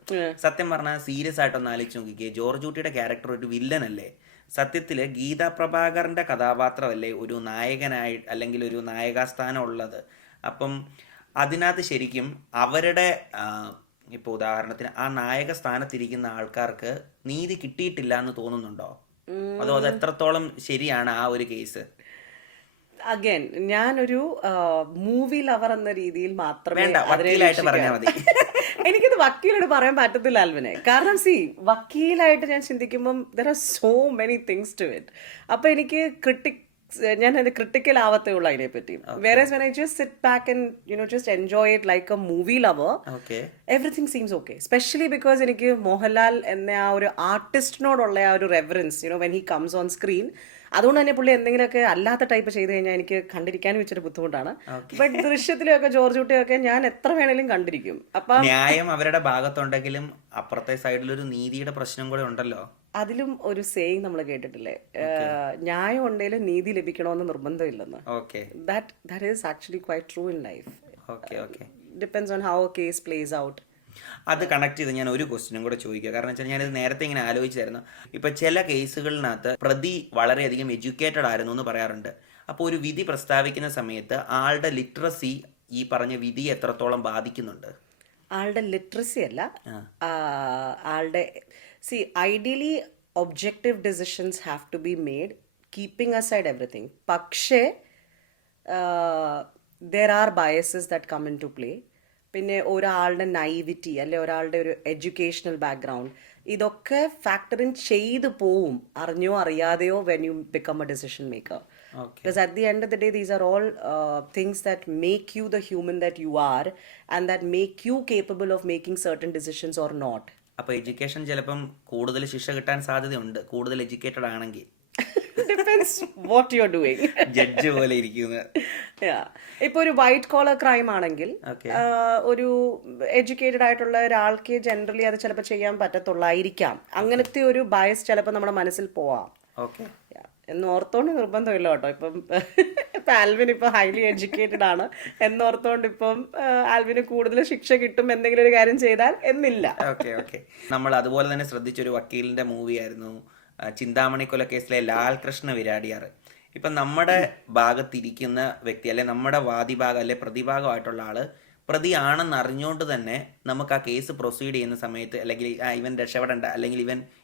സത്യം പറഞ്ഞാൽ സീരിയസ് ആയിട്ടൊന്ന് ആലോചിച്ച് നോക്കിക്കേ, ജോർജ് കുട്ടിയുടെ ക്യാരക്ടർ ഒരു വില്ലനല്ലേ? സത്യത്തിൽ ഗീതാ പ്രഭാകറിന്റെ കഥാപാത്രമല്ലേ ഒരു നായകനായി അല്ലെങ്കിൽ ഒരു നായകാസ്ഥാനം ഉള്ളത്? അപ്പം അതിനകത്ത് ശരിക്കും അവരുടെ ഇപ്പോൾ ഉദാഹരണത്തിന് ആ നായക സ്ഥാനത്തിരിക്കുന്ന ആൾക്കാർക്ക് നീതി കിട്ടിയിട്ടില്ല എന്ന് തോന്നുന്നുണ്ടോ? അതോ അത് എത്രത്തോളം ശരിയാണ് ആ ഒരു കേസ്? അഗൈൻ ഞാനൊരു മൂവി ലവർ എന്ന രീതിയിൽ മാത്രമേ വക്കീലായിട്ട് പറഞ്ഞാൽ മതി. എനിക്കിത് വക്കീലായിട്ട് പറയാൻ പറ്റത്തില്ല ആൽവിനെ. കാരണം വക്കീലായിട്ട് ഞാൻ ചിന്തിക്കുമ്പം there are so many things to it. അപ്പൊ എനിക്ക് ഞാൻ അത് ക്രിട്ടിക്കൽ ആവത്തേ ഉള്ളൂ അതിനെപ്പറ്റി. Whereas when I just sit back and just enjoy it like a movie lover, everything seems okay. Especially because എനിക്ക് മോഹൻലാൽ എന്ന ആ ഒരു ആർട്ടിസ്റ്റിനോടുള്ള ആ ഒരു reverence when he comes on screen, അതുകൊണ്ട് തന്നെ പുള്ളി എന്തെങ്കിലുമൊക്കെ അല്ലാത്ത ടൈപ്പ് ചെയ്ത് കഴിഞ്ഞാൽ എനിക്ക് കണ്ടിരിക്കാനും വെച്ചൊരു ബുദ്ധിമുട്ടാണ്. ബട്ട് ദൃശ്യത്തിലൊക്കെ ജോർജ് കുട്ടിയൊക്കെ ഞാൻ എത്ര വേണേലും കണ്ടിരിക്കും. അപ്പൊ ന്യായം അവരുടെ ഭാഗത്തുണ്ടെങ്കിലും അപ്പുറത്തെ സൈഡിലൊരു നീതിയുടെ പ്രശ്നം കൂടെ ഉണ്ടല്ലോ. അതിലും ഒരു സേയിങ് നമ്മൾ കേട്ടിട്ടില്ലേ, ന്യായം ഉണ്ടെങ്കിലും നീതി ലഭിക്കണമെന്ന് നിർബന്ധമില്ലെന്ന്. That is actually quite true in life. Depends on how a case plays out. അത് കണക്ട് ചെയ്ത് ഞാൻ ഒരു ക്വസ്റ്റ്യനും കൂടെ ചോദിക്കുക. കാരണം വെച്ചാൽ ഞാനിത് നേരത്തെ ഇങ്ങനെ ആലോചിച്ചായിരുന്നു. ഇപ്പം ചില കേസുകളിനകത്ത് പ്രതി വളരെയധികം എഡ്യൂക്കേറ്റഡ് ആയിരുന്നു എന്ന് പറയാറുണ്ട്. അപ്പോൾ ഒരു വിധി പ്രസ്താവിക്കുന്ന സമയത്ത് ആളുടെ ലിറ്ററസി ഈ പറഞ്ഞ വിധി എത്രത്തോളം ബാധിക്കുന്നുണ്ട്? ആളുടെ ലിറ്ററസി അല്ല, ആളുടെ ideally objective decisions have to be made keeping aside everything. പക്ഷേ there are biases that come into play. പിന്നെ ഒരാളുടെ നൈവിറ്റി അല്ലെ ഒരാളുടെ ഒരു എഡ്യൂക്കേഷണൽ ബാക്ക്ഗ്രൗണ്ട് ഇതൊക്കെ ഫാക്ടർ ഇൻ ചെയ്തു പോവും, അറിഞ്ഞോ അറിയാതെയോ, when you become a decision maker. Because at the end of the day, these are all things that make you the human that you are and that make you capable of making certain decisions or not. അപ്പോൾ education ചിലപ്പം കൂടുതൽ ശിക്ഷ കിട്ടാൻ സാധ്യതയുണ്ട് കൂടുതൽ educated ആണെങ്കിൽ. Depends what you're doing. Judge പോലെ ഇരിക്കുന്നത്. ഇപ്പൊ ഒരു വൈറ്റ് കോളർ ക്രൈം ആണെങ്കിൽ ഒരു എഡ്യൂക്കേറ്റഡ് ആയിട്ടുള്ള ഒരാൾക്ക് ജനറലി അത് ചിലപ്പോൾ ചെയ്യാൻ പറ്റത്തുള്ളായിരിക്കാം. അങ്ങനത്തെ ഒരു ബയസ് ചിലപ്പോൾ നമ്മുടെ മനസ്സിൽ പോവാം. എന്നോർത്തോണ്ട് നിർബന്ധമില്ല കേട്ടോ. ഇപ്പം ആൽവിൻ ഇപ്പൊ ഹൈലി എഡ്യൂക്കേറ്റഡ് ആണ് എന്നോർത്തോണ്ട് ഇപ്പം ആൽവിന് കൂടുതൽ ശിക്ഷ കിട്ടും എന്തെങ്കിലും ഒരു കാര്യം ചെയ്താൽ എന്നില്ല. നമ്മൾ അതുപോലെ തന്നെ ശ്രദ്ധിച്ചൊരു വക്കീലിന്റെ മൂവി ആയിരുന്നു ചിന്താമണി കൊലക്കേസിലെ ലാൽ കൃഷ്ണ വിരാടിയാർ. ഇപ്പം നമ്മുടെ ഭാഗത്തിരിക്കുന്ന വ്യക്തി അല്ലെ നമ്മുടെ വാദിഭാഗം അല്ലെ പ്രതിഭാഗമായിട്ടുള്ള ആള് പ്രതിയാണെന്ന് അറിഞ്ഞുകൊണ്ട് തന്നെ നമുക്ക് ആ കേസ് പ്രൊസീഡ് ചെയ്യുന്ന സമയത്ത് അല്ലെങ്കിൽ ഇവൻ രക്ഷപ്പെടേണ്ട അല്ലെങ്കിൽ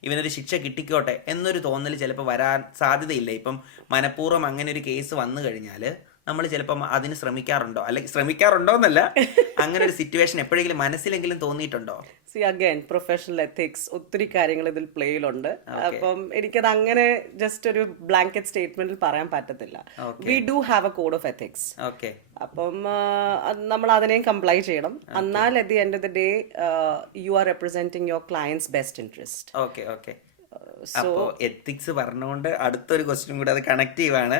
ഇവനൊരു ശിക്ഷ കിട്ടിക്കോട്ടെ എന്നൊരു തോന്നൽ ചിലപ്പോൾ വരാൻ സാധ്യതയില്ല. ഇപ്പം മനഃപൂർവ്വം അങ്ങനെ ഒരു കേസ് വന്നു കഴിഞ്ഞാൽ നമ്മൾ ചിലപ്പം അതിന് ശ്രമിക്കാറുണ്ടോ എന്നല്ല, അങ്ങനെ ഒരു സിറ്റുവേഷൻ എപ്പോഴെങ്കിലും മനസ്സിലെങ്കിലും തോന്നിയിട്ടുണ്ടോ? അഗൈൻ പ്രൊഫഷണൽ എത്തിക്സ് ഒത്തിരി കാര്യങ്ങൾ ഇതിൽ പ്ലേയിലുണ്ട്. അപ്പം എനിക്കത് അങ്ങനെ ജസ്റ്റ് ഒരു ബ്ലാങ്കറ്റ് സ്റ്റേറ്റ്മെന്റിൽ പറയാൻ പറ്റത്തില്ല. We do have a code of ethics. അപ്പം നമ്മൾ അതിനെയും കംപ്ലൈ ചെയ്യണം. എന്നാൽ at the end of the day you are representing your clients best interest. അപ്പോ എത്തിക്സ് പറഞ്ഞുകൊണ്ട് അടുത്തൊരു ക്വസ്റ്റ്യൻ കൂടെ അത് കണക്റ്റീവ് ആണ്.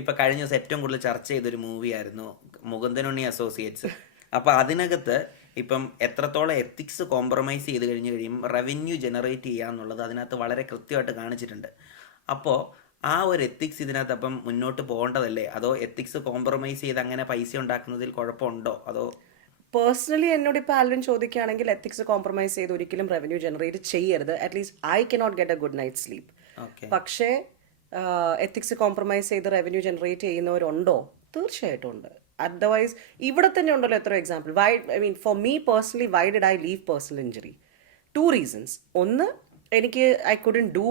ഇപ്പൊ കഴിഞ്ഞ ദിവസം ഏറ്റവും കൂടുതൽ ചർച്ച ചെയ്തൊരു മൂവി ആയിരുന്നു മുകുന്ദനുണ്ണി അസോസിയേറ്റ്സ്. അപ്പൊ അതിനകത്ത് ഇപ്പം എത്രത്തോളം എത്തിക്സ് കോംപ്രമൈസ് ചെയ്ത് കഴിയുമ്പോൾ റവന്യൂ ജനറേറ്റ് ചെയ്യുക എന്നുള്ളത് അതിനകത്ത് വളരെ കൃത്യമായിട്ട് കാണിച്ചിട്ടുണ്ട്. അപ്പോൾ ആ ഒരു എത്തിക്സ് ഇതിനകത്ത് അപ്പം മുന്നോട്ട് പോകേണ്ടതല്ലേ, അതോ എത്തിക്സ് കോംപ്രമൈസ് ചെയ്ത് അങ്ങനെ പൈസ ഉണ്ടാക്കുന്നതിൽ കുഴപ്പമുണ്ടോ? അതോ പേഴ്സണലി എന്നോട് ഇപ്പോൾ ആൽവിൻ ചോദിക്കുകയാണെങ്കിൽ എത്തിക്സ് കോംപ്രമൈസ് ചെയ്ത് ഒരിക്കലും റവന്യൂ ജനറേറ്റ് ചെയ്യരുത്. At least I cannot get a good night sleep. പക്ഷേ എത്തിക്സ് കോംപ്രമൈസ് ചെയ്ത് റവന്യൂ ജനറേറ്റ് ചെയ്യുന്നവരുണ്ടോ? തീർച്ചയായിട്ടും ഉണ്ട്. അതർവൈസ് ഇവിടെ തന്നെ ഉണ്ടല്ലോ എത്ര example. Why, I mean for me personally, why did I leave personal injury? Two reasons. ഒന്ന്, എനിക്ക് I couldn't do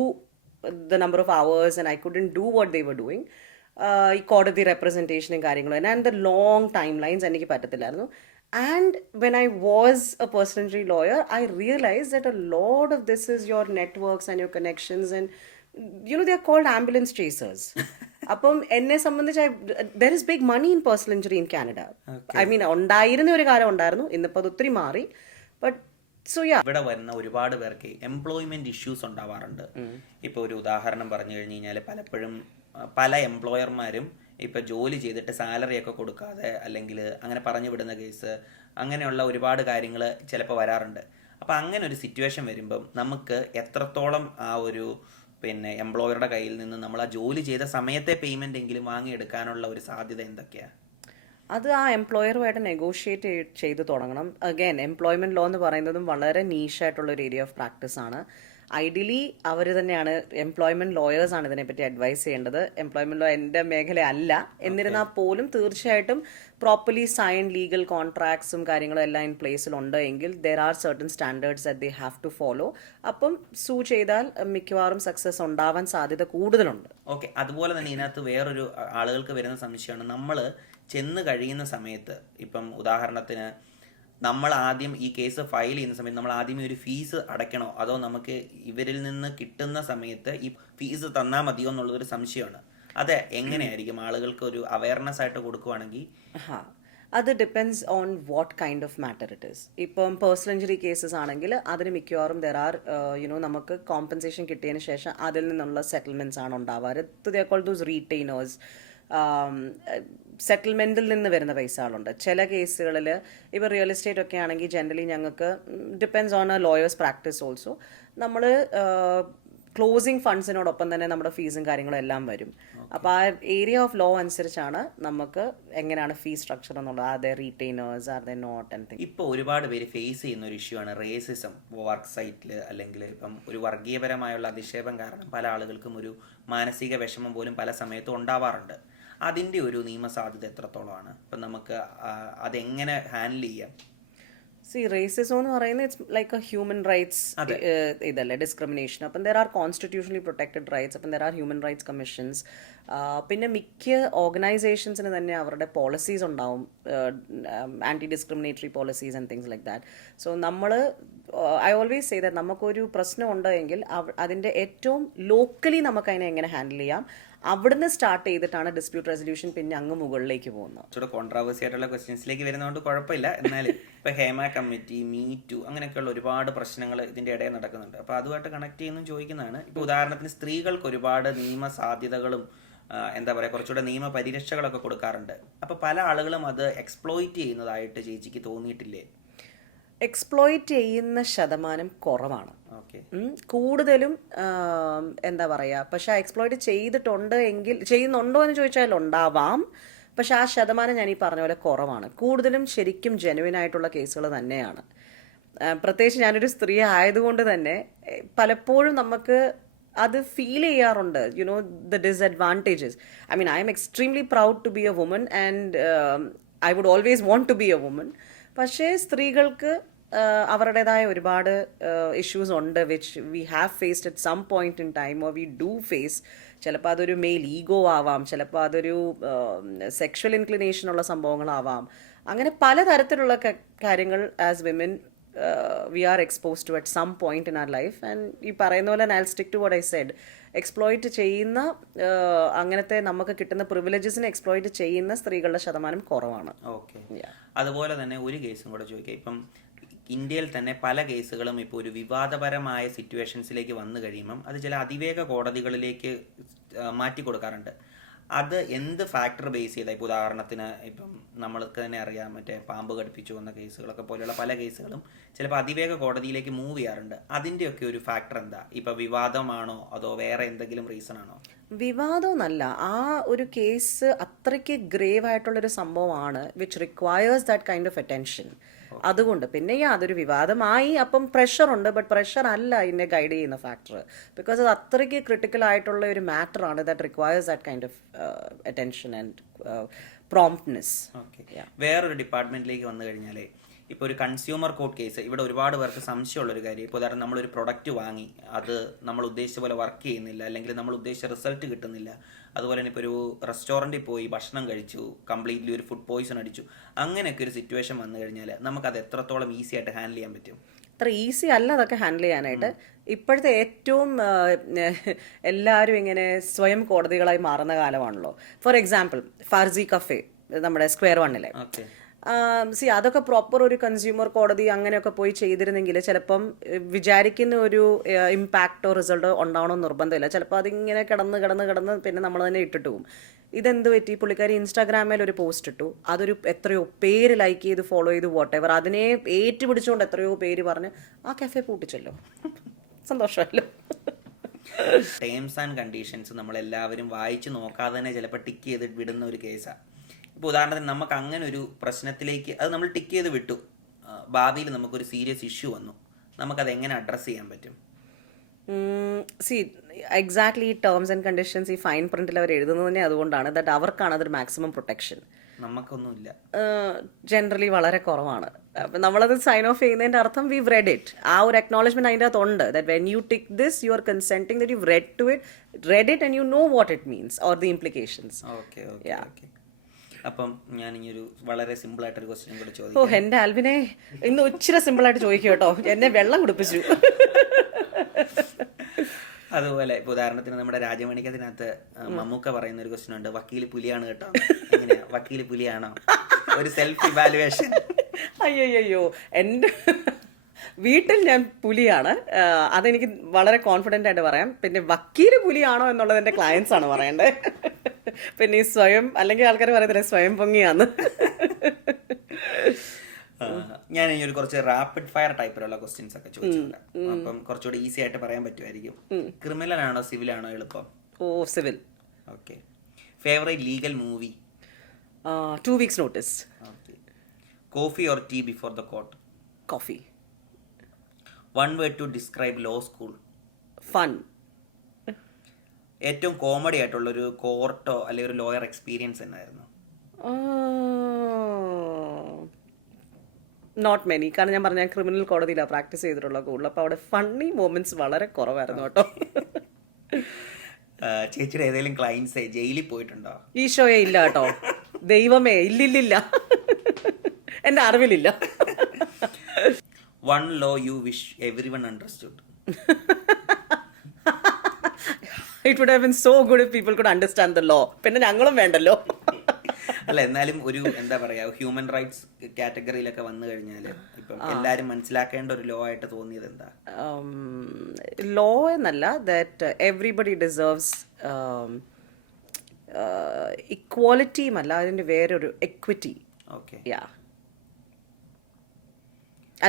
the number of hours and I couldn't do what they were doing. ഈ കോടതി റെപ്രസെൻറ്റേഷനും കാര്യങ്ങളും തന്നെ, and the long time lines എനിക്ക് പറ്റത്തില്ലായിരുന്നു. And when I was a personal injury lawyer, I realise that a lot of this is your networks and your connections and they are called ambulance chasers. അപ്പം എന്നെ സംബന്ധിച്ച് there is big money in personal injury in Canada. I mean ഉണ്ടായിരുന്ന ഒരു കാലം ഉണ്ടായിരുന്നു, ഇന്നിപ്പോൾ അത് ഒത്തിരി മാറി. ബട്ട് സോ യാ, ഇവിടെ വരുന്ന ഒരുപാട് പേർക്ക് എംപ്ലോയ്മെന്റ് ഇഷ്യൂസ് ഉണ്ടാവാറുണ്ട്. ഇപ്പോൾ ഒരു ഉദാഹരണം പറഞ്ഞു കഴിഞ്ഞു കഴിഞ്ഞാൽ പലപ്പോഴും പല എംപ്ലോയർമാരും ഇപ്പം ജോലി ചെയ്തിട്ട് സാലറി ഒക്കെ കൊടുക്കാതെ അല്ലെങ്കിൽ അങ്ങനെ പറഞ്ഞു വിടുന്ന കേസ്, അങ്ങനെയുള്ള ഒരുപാട് കാര്യങ്ങൾ ചിലപ്പോൾ വരാറുണ്ട്. അപ്പം അങ്ങനെ ഒരു സിറ്റുവേഷൻ വരുമ്പം നമുക്ക് എത്രത്തോളം ആ ഒരു എംപ്ലോയറുടെ കയ്യിൽ നിന്ന് നമ്മൾ ആ ജോലി ചെയ്ത സമയത്തെ പേയ്മെന്റ് എങ്കിലും വാങ്ങിയെടുക്കാനുള്ള ഒരു സാധ്യത എന്തൊക്കെയാണ്? അത് ആ എംപ്ലോയറുമായിട്ട് നെഗോഷിയേറ്റ് ചെയ്ത് തുടങ്ങണം. അഗൈൻ, എംപ്ലോയ്മെന്റ് ലോ എന്ന് പറയുന്നതും വളരെ നീഷായിട്ടുള്ള ഒരു ഏരിയ ഓഫ് പ്രാക്ടീസ് ആണ്. ഐഡിയലി അവർ തന്നെയാണ്, എംപ്ലോയ്മെന്റ് ലോയേഴ്സാണ് ഇതിനെപ്പറ്റി അഡ്വൈസ് ചെയ്യേണ്ടത്. എംപ്ലോയ്മെന്റ് ലോ എൻ്റെ മേഖല അല്ല. എന്നിരുന്നാൽ പോലും തീർച്ചയായിട്ടും പ്രോപ്പർലി സൈൻ ലീഗൽ കോൺട്രാക്ട്സും കാര്യങ്ങളും എല്ലാം ഇൻ പ്ലേസിലുണ്ട് എങ്കിൽ there are certain standards that they have to follow. അപ്പം സൂ ചെയ്താൽ മിക്കവാറും സക്സസ് ഉണ്ടാവാൻ സാധ്യത കൂടുതലുണ്ട്. ഓക്കെ. അതുപോലെ തന്നെ ഇതിനകത്ത് വേറൊരു ആളുകൾക്ക് വരുന്ന സംശയമാണ്, നമ്മൾ ചെന്ന് കഴിയുന്ന സമയത്ത് ഇപ്പം ഉദാഹരണത്തിന് നമ്മൾ ആദ്യം ഈ കേസ് ഫയൽ ചെയ്യുന്ന സമയത്ത് നമ്മൾ ആദ്യമേ ഒരു ഫീസ് അടയ്ക്കണോ, അതോ നമുക്ക് ഇവരിൽ നിന്ന് കിട്ടുന്ന സമയത്ത് ഈ ഫീസ് തന്നാൽ മതിയോ എന്നുള്ളതൊരു സംശയമാണ്. അത് എങ്ങനെയായിരിക്കും ആളുകൾക്ക് ഒരു അവയർനെസ് ആയിട്ട് കൊടുക്കുവാണെങ്കിൽ? അത് depends on what kind of matter it is. ഇപ്പം പേഴ്സണൽ ഇഞ്ചുറി കേസസ് ആണെങ്കിൽ അതിന് മിക്കവാറും ദർ ആർ നമുക്ക് കോമ്പൻസേഷൻ കിട്ടിയതിന് ശേഷം അതിൽ നിന്നുള്ള സെറ്റിൽമെൻറ്റ്സ് ആണ് ഉണ്ടാവാറ്. They are called those retainers. സെറ്റിൽമെൻറ്റിൽ നിന്ന് വരുന്ന പൈസകളുണ്ട്. ചില കേസുകളിൽ ഇപ്പോൾ റിയൽ എസ്റ്റേറ്റ് ഒക്കെ ആണെങ്കിൽ ജനറലി ഞങ്ങൾക്ക് depends on A lawyers practice also. നമ്മൾ ക്ലോസിങ് ഫണ്ട്സിനോടൊപ്പം തന്നെ നമ്മുടെ ഫീസും കാര്യങ്ങളും എല്ലാം വരും. അപ്പോൾ ആ ഏരിയ ഓഫ് ലോ അനുസരിച്ചാണ് നമുക്ക് എങ്ങനെയാണ് ഫീസ് സ്ട്രക്ചർ എന്നുള്ളത്. Are they retainers, are they not and thing. ഇപ്പോൾ ഒരുപാട് പേര് ഫേസ് ചെയ്യുന്ന ഒരു ഇഷ്യൂ ആണ് റേസിസം. വർക്ക് സൈറ്റിൽ അല്ലെങ്കിൽ ഇപ്പം ഒരു വർഗീയപരമായുള്ള അധിക്ഷേപം കാരണം പല ആളുകൾക്കും ഒരു മാനസിക വിഷമം പോലും പല സമയത്തും ഉണ്ടാവാറുണ്ട്. അതിൻ്റെ ഒരു നിയമസാധ്യത എത്രത്തോളമാണ്? അപ്പം നമുക്ക് അതെങ്ങനെ ഹാൻഡിൽ ചെയ്യാം? റേസിസം എന്ന് പറയുന്നത് it's like a human rights ഇതല്ലേ, ഡിസ്ക്രിമിനേഷൻ. അപ്പം there are constitutionally protected rights. അപ്പം there are human rights commissions. പിന്നെ മിക്ക ഓർഗനൈസേഷൻസിന് തന്നെ അവരുടെ പോളിസീസ് ഉണ്ടാവും, anti discriminatory policies and things like that. So നമ്മൾ, ഐ ഓൾവേസ് സേ ദാറ്റ് നമുക്കൊരു പ്രശ്നം ഉണ്ടെങ്കിൽ അതിൻ്റെ ഏറ്റവും ലോക്കലി നമുക്ക് അതിനെ എങ്ങനെ ഹാൻഡിൽ ചെയ്യാം, അവിടുന്ന് സ്റ്റാർട്ട് ചെയ്തിട്ടാണ് ഡിസ്പ്യൂട്ട് റെസൊല്യൂഷൻ പിന്നെ അങ്ങ് മുകളിലേക്ക് പോകുന്നത്. കുറച്ചുകൂടെ കോൺട്രവേഴ്സി ആയിട്ടുള്ള ക്വസ്റ്റ്യൻസിലേക്ക് വരുന്നതുകൊണ്ട് കുഴപ്പമില്ല. എന്നാൽ ഇപ്പോൾ ഹേമ കമ്മിറ്റി, മീ ടു, അങ്ങനെയൊക്കെയുള്ള ഒരുപാട് പ്രശ്നങ്ങൾ ഇതിൻ്റെ ഇടയിൽ നടക്കുന്നുണ്ട്. അപ്പോൾ അതുമായിട്ട് കണക്ട് ചെയ്യുന്നതും ചോദിക്കുന്നതാണ്. ഇപ്പോൾ ഉദാഹരണത്തിന് സ്ത്രീകൾക്ക് ഒരുപാട് നിയമ സാധ്യതകളും എന്താ പറയുക, കുറച്ചുകൂടെ നിയമ പരിരക്ഷകളൊക്കെ കൊടുക്കാറുണ്ട്. അപ്പോൾ പല ആളുകളും അത് എക്സ്പ്ലോയിറ്റ് ചെയ്യുന്നതായിട്ട് ചേച്ചിക്ക് തോന്നിയിട്ടില്ലേ? എക്സ്പ്ലോയിറ്റ് ചെയ്യുന്ന ശതമാനം കുറവാണ്. കൂടുതലും എന്താ പറയുക, പക്ഷെ എക്സ്പ്ലോയിറ്റ് ചെയ്തിട്ടുണ്ട് എങ്കിൽ, ചെയ്യുന്നുണ്ടോ എന്ന് ചോദിച്ചാൽ ഉണ്ടാവാം. പക്ഷെ ആ ശതമാനം ഞാൻ ഈ പറഞ്ഞ പോലെ കുറവാണ്. കൂടുതലും ശരിക്കും ജെനുവിൻ ആയിട്ടുള്ള കേസുകൾ തന്നെയാണ്. പ്രത്യേകിച്ച് ഞാനൊരു സ്ത്രീ ആയതുകൊണ്ട് തന്നെ പലപ്പോഴും നമുക്ക് അത് ഫീൽ ചെയ്യാറുണ്ട്, the disadvantages. I mean, I'm extremely proud to be a woman and I would always want to be a woman. പക്ഷേ സ്ത്രീകൾക്ക് അവരുടേതായ ഒരുപാട് ഇഷ്യൂസ് ഉണ്ട് which we have faced at some point in time, or we do face. ചിലപ്പോൾ അതൊരു male ego ആവാം, ചിലപ്പോൾ അതൊരു സെക്ഷൽ ഇൻക്ലിനേഷനുള്ള സംഭവങ്ങളാവാം. അങ്ങനെ പലതരത്തിലുള്ള കാര്യങ്ങൾ as women we are exposed to at some point in our life. And ഈ പറയുന്ന പോലെ I will stick to what I said, exploit ചെയ്യുന്ന അങ്ങനത്തെ നമുക്ക് കിട്ടുന്ന പ്രിവിലേജസിനെ എക്സ്പ്ലോയിറ്റ് ചെയ്യുന്ന സ്ത്രീകളുടെ ശതമാനം കുറവാണ്. ഓക്കെ. അതുപോലെ തന്നെ ഒരു കേസും കൂടെ ചോദിക്കാം. ഇപ്പം ഇന്ത്യയിൽ തന്നെ പല കേസുകളും ഇപ്പോൾ ഒരു വിവാദപരമായ സിറ്റുവേഷൻസിലേക്ക് വന്നു കഴിയുമ്പം അത് ചില അതിവേഗ കോടതികളിലേക്ക് മാറ്റി കൊടുക്കാറുണ്ട്. അത് എന്ത് ഫാക്ടർ ബേസ് ചെയ്താൽ? ഇപ്പോൾ ഉദാഹരണത്തിന് ഇപ്പം നമ്മൾക്ക് തന്നെ അറിയാം, മറ്റേ പാമ്പ് കടിപ്പിച്ചു വന്ന കേസുകളൊക്കെ പോലെയുള്ള പല കേസുകളും ചിലപ്പോൾ അതിവേഗ കോടതിയിലേക്ക് മൂവ് ചെയ്യാറുണ്ട്. അതിൻ്റെയൊക്കെ ഒരു ഫാക്ടർ എന്താ? ഇപ്പോൾ വിവാദമാണോ അതോ വേറെ എന്തെങ്കിലും റീസൺ ആണോ? വിവാദമൊന്നല്ല, ആ ഒരു കേസ് അത്രയ്ക്ക് ഗ്രേവ് ആയിട്ടുള്ളൊരു സംഭവമാണ് which requires that kind of attention. അതുകൊണ്ട് പിന്നെ അതൊരു വിവാദമായി, അപ്പം പ്രഷറുണ്ട്, ബട്ട് പ്രഷർ അല്ല ഇതിനെ ഗൈഡ് ചെയ്യുന്ന ഫാക്ടർ. ബിക്കോസ് അത് അത്രയ്ക്ക് ക്രിട്ടിക്കൽ ആയിട്ടുള്ള ഒരു മാറ്ററാണ് that requires that kind of attention and promptness. Okay, വേറൊരു ഡിപ്പാർട്ട്മെന്റിലേക്ക് വന്നു കഴിഞ്ഞാലേ, ഇപ്പോൾ ഒരു കൺസ്യൂമർ കോർട്ട് കേസ് ഇവിടെ ഒരുപാട് പേർക്ക് സംശയമുള്ളൊരു കാര്യം. ഇപ്പോൾ ഉദാഹരണം, നമ്മളൊരു പ്രൊഡക്റ്റ് വാങ്ങി, അത് നമ്മൾ ഉദ്ദേശിച്ച പോലെ വർക്ക് ചെയ്യുന്നില്ല, അല്ലെങ്കിൽ നമ്മൾ ഉദ്ദേശിച്ച റിസൾട്ട് കിട്ടുന്നില്ല. അതുപോലെ തന്നെ ഇപ്പോൾ ഒരു റെസ്റ്റോറൻറ്റിൽ പോയി ഭക്ഷണം കഴിച്ചു, കംപ്ലീറ്റ്ലി ഒരു ഫുഡ് പോയിസൺ അടിച്ചു, അങ്ങനെയൊക്കെ ഒരു സിറ്റുവേഷൻ വന്നു കഴിഞ്ഞാൽ നമുക്കത് എത്രത്തോളം ഈസി ആയിട്ട് ഹാൻഡിൽ ചെയ്യാൻ പറ്റും? അത്ര ഈസി അല്ല അതൊക്കെ ഹാൻഡിൽ ചെയ്യാനായിട്ട്. ഇപ്പോഴത്തെ ഏറ്റവും എല്ലാവരും ഇങ്ങനെ സ്വയം കോടതികളായി മാറുന്ന കാലമാണല്ലോ. ഫോർ എക്സാമ്പിൾ ഫാർസി കഫേ നമ്മുടെ സ്ക്വയർ വണ്ണിലെ, അതൊക്കെ പ്രോപ്പർ ഒരു കൺസ്യൂമർ കോടതി അങ്ങനെയൊക്കെ പോയി ചെയ്തിരുന്നെങ്കിൽ ചിലപ്പം വിചാരിക്കുന്ന ഒരു ഇമ്പാക്റ്റോ റിസൾട്ടോ ഉണ്ടാവണമെന്ന് നിർബന്ധമില്ല. ചിലപ്പോൾ അതിങ്ങനെ കിടന്ന് പിന്നെ നമ്മൾ തന്നെ ഇട്ടിട്ട് പോകും. ഇതെന്ത് പറ്റി, പുള്ളിക്കാരി ഇൻസ്റ്റാഗ്രാമിൽ ഒരു പോസ്റ്റ് ഇട്ടു, അതൊരു എത്രയോ പേര് ലൈക്ക് ചെയ്ത് ഫോളോ ചെയ്ത് വോട്ടെവർ, അതിനെ ഏറ്റുപിടിച്ചുകൊണ്ട് എത്രയോ പേര് പറഞ്ഞ് ആ കഫേ പൂട്ടിച്ചല്ലോ. സന്തോഷമല്ലോ. ടേംസ് ആൻഡ് കണ്ടീഷൻസ് നമ്മളെല്ലാവരും വായിച്ച് നോക്കാതെ തന്നെ ചിലപ്പോൾ ടിക്ക് ചെയ്ത് വിടുന്ന ഒരു കേസാണ്. ഇപ്പോൾ ഉദാഹരണത്തിന് നമുക്ക് അങ്ങനെ ഒരു പ്രശ്നത്തിലേക്ക് അത് നമ്മൾ ടിക്ക് ചെയ്ത് വിട്ടു, ഭാവിയിൽ നമുക്കൊരു സീരിയസ് ഇഷ്യൂ വന്നു, നമുക്കത് എങ്ങനെ അഡ്രസ്സ് ചെയ്യാൻ പറ്റും? എക്സാക്ട്ലി ഈ ടേംസ് ആൻഡ് കണ്ടീഷൻസ് ഈ ഫൈൻ പ്രിന്റിൽ അവർ എഴുതുന്നത് തന്നെ അതുകൊണ്ടാണ്. ദാറ്റ് അവർക്കാണ് അതൊരു മാക്സിമം പ്രൊട്ടക്ഷൻ. നമുക്കൊന്നുമില്ല, ജനറലി വളരെ കുറവാണ്. അപ്പം നമ്മളത് സൈൻ ഓഫ് ചെയ്യുന്നതിൻ്റെ അർത്ഥം വി റെഡ് ഇറ്റ്. ആ ഒരു അക്നോളജ്മെന്റ് അതിൻ്റെ അകത്തുണ്ട്. That when you tick this you are consenting that you read it and you know what it means or the implications. Okay okay okay. അപ്പം ഞാൻ ഇനിയൊരു വളരെ സിമ്പിൾ ആയിട്ടൊരു ക്വസ്റ്റ്യൻ കൂടെ ഓ ചോദിക്കാം. എൻ്റെ ആൽവിനെ ഇന്ന് ഇച്ചിരി സിമ്പിളായിട്ട് ചോദിക്കും കേട്ടോ, എന്നെ വെള്ളം കുടിപ്പിച്ചു. അതുപോലെ ഇപ്പോൾ ഉദാഹരണത്തിന് നമ്മുടെ രാജമണിക്കത്തിനകത്ത് മമ്മൂക്ക പറയുന്ന ഒരു ക്വസ്റ്റ്യൻ ഉണ്ട്, വക്കീൽ പുലിയാണ് കേട്ടോ. എങ്ങനെയാ, വക്കീൽ പുലിയാണോ? ഒരു സെൽഫ് ഇവാലുവേഷൻ. അയ്യോ, എൻ്റെ വീട്ടിൽ ഞാൻ പുലിയാണ്, അതെനിക്ക് വളരെ കോൺഫിഡൻ്റ് ആയിട്ട് പറയാം. പിന്നെ വക്കീല് പുലിയാണോ എന്നുള്ളത് എൻ്റെ ക്ലയൻസ് ആണ് പറയേണ്ടത്. പിന്നെ ഈ സ്വയം, അല്ലെങ്കിൽ ആൾക്കാർ പറയത്തില്ല സ്വയം പൊങ്ങിയാന്ന്. ഞാൻ ഇനി ഒരു കുറച്ച് റാപ്പിഡ് ഫയർ ടൈപ്പിലുള്ള ക്വസ്റ്റ്യൻസ് ഒക്കെ ചോദിച്ചിട്ടുണ്ട്. അപ്പം കുറച്ചുകൂടി ഈസി ആയിട്ട് പറയാൻ പറ്റുമായിരിക്കും. ക്രിമിനൽ ആണോ സിവിൽ ആണോ എളുപ്പം? Oh civil. Okay. Favourite legal movie? 2 weeks notice. Okay. Coffee or tea before the court? Coffee. One word to describe law school? Fun. ഏറ്റവും കോമഡി ആയിട്ടുള്ളൊരു കോർട്ടോ അല്ലെങ്കിൽ ഒരു ലോയർ എക്സ്പീരിയൻസ് എന്നായിരുന്നു? Not many. കാരണം ഞാൻ പറഞ്ഞ ക്രിമിനൽ കോടതിയിലാണ് പ്രാക്ടീസ് ചെയ്തിട്ടുള്ള കൂടുതൽ, അപ്പോൾ അവിടെ ഫണ്ണി മൊമെന്റ്സ് വളരെ കുറവായിരുന്നു കേട്ടോ. ചേച്ചിയുടെ ഏതെങ്കിലും ക്ലയൻസ് ജയിലിൽ പോയിട്ടുണ്ടോ? ഈശോയെ ഇല്ല കേട്ടോ, ദൈവമേ ഇല്ലില്ല, എൻ്റെ അറിവിലില്ല. One law you wish everyone understood? It would have been so good if people could understand the law. പിന്നെ ഞങ്ങളും വേണ്ടല്ലോ. അല്ല, എന്നാലും ഒരു എന്താ പറയാ, ഹ്യൂമൻ റൈറ്റ്സ് കാറ്റഗറിയിലൊക്കെ വന്നു കഴിഞ്ഞാൽ ഇപ്പം എല്ലാരും മനസ്സിലാക്കേണ്ട ഒരു ലോ ആയിട്ട് തോന്നിയത് എന്താ? ലോ എന്നല്ല, ദാറ്റ് എവ്രിബഡി ഡിസേർവ്സ് ഇക്വാലിറ്റിയും അല്ല, അതിൻ്റെ വേറൊരു എക്വിറ്റി. ഓക്കെ. യാ,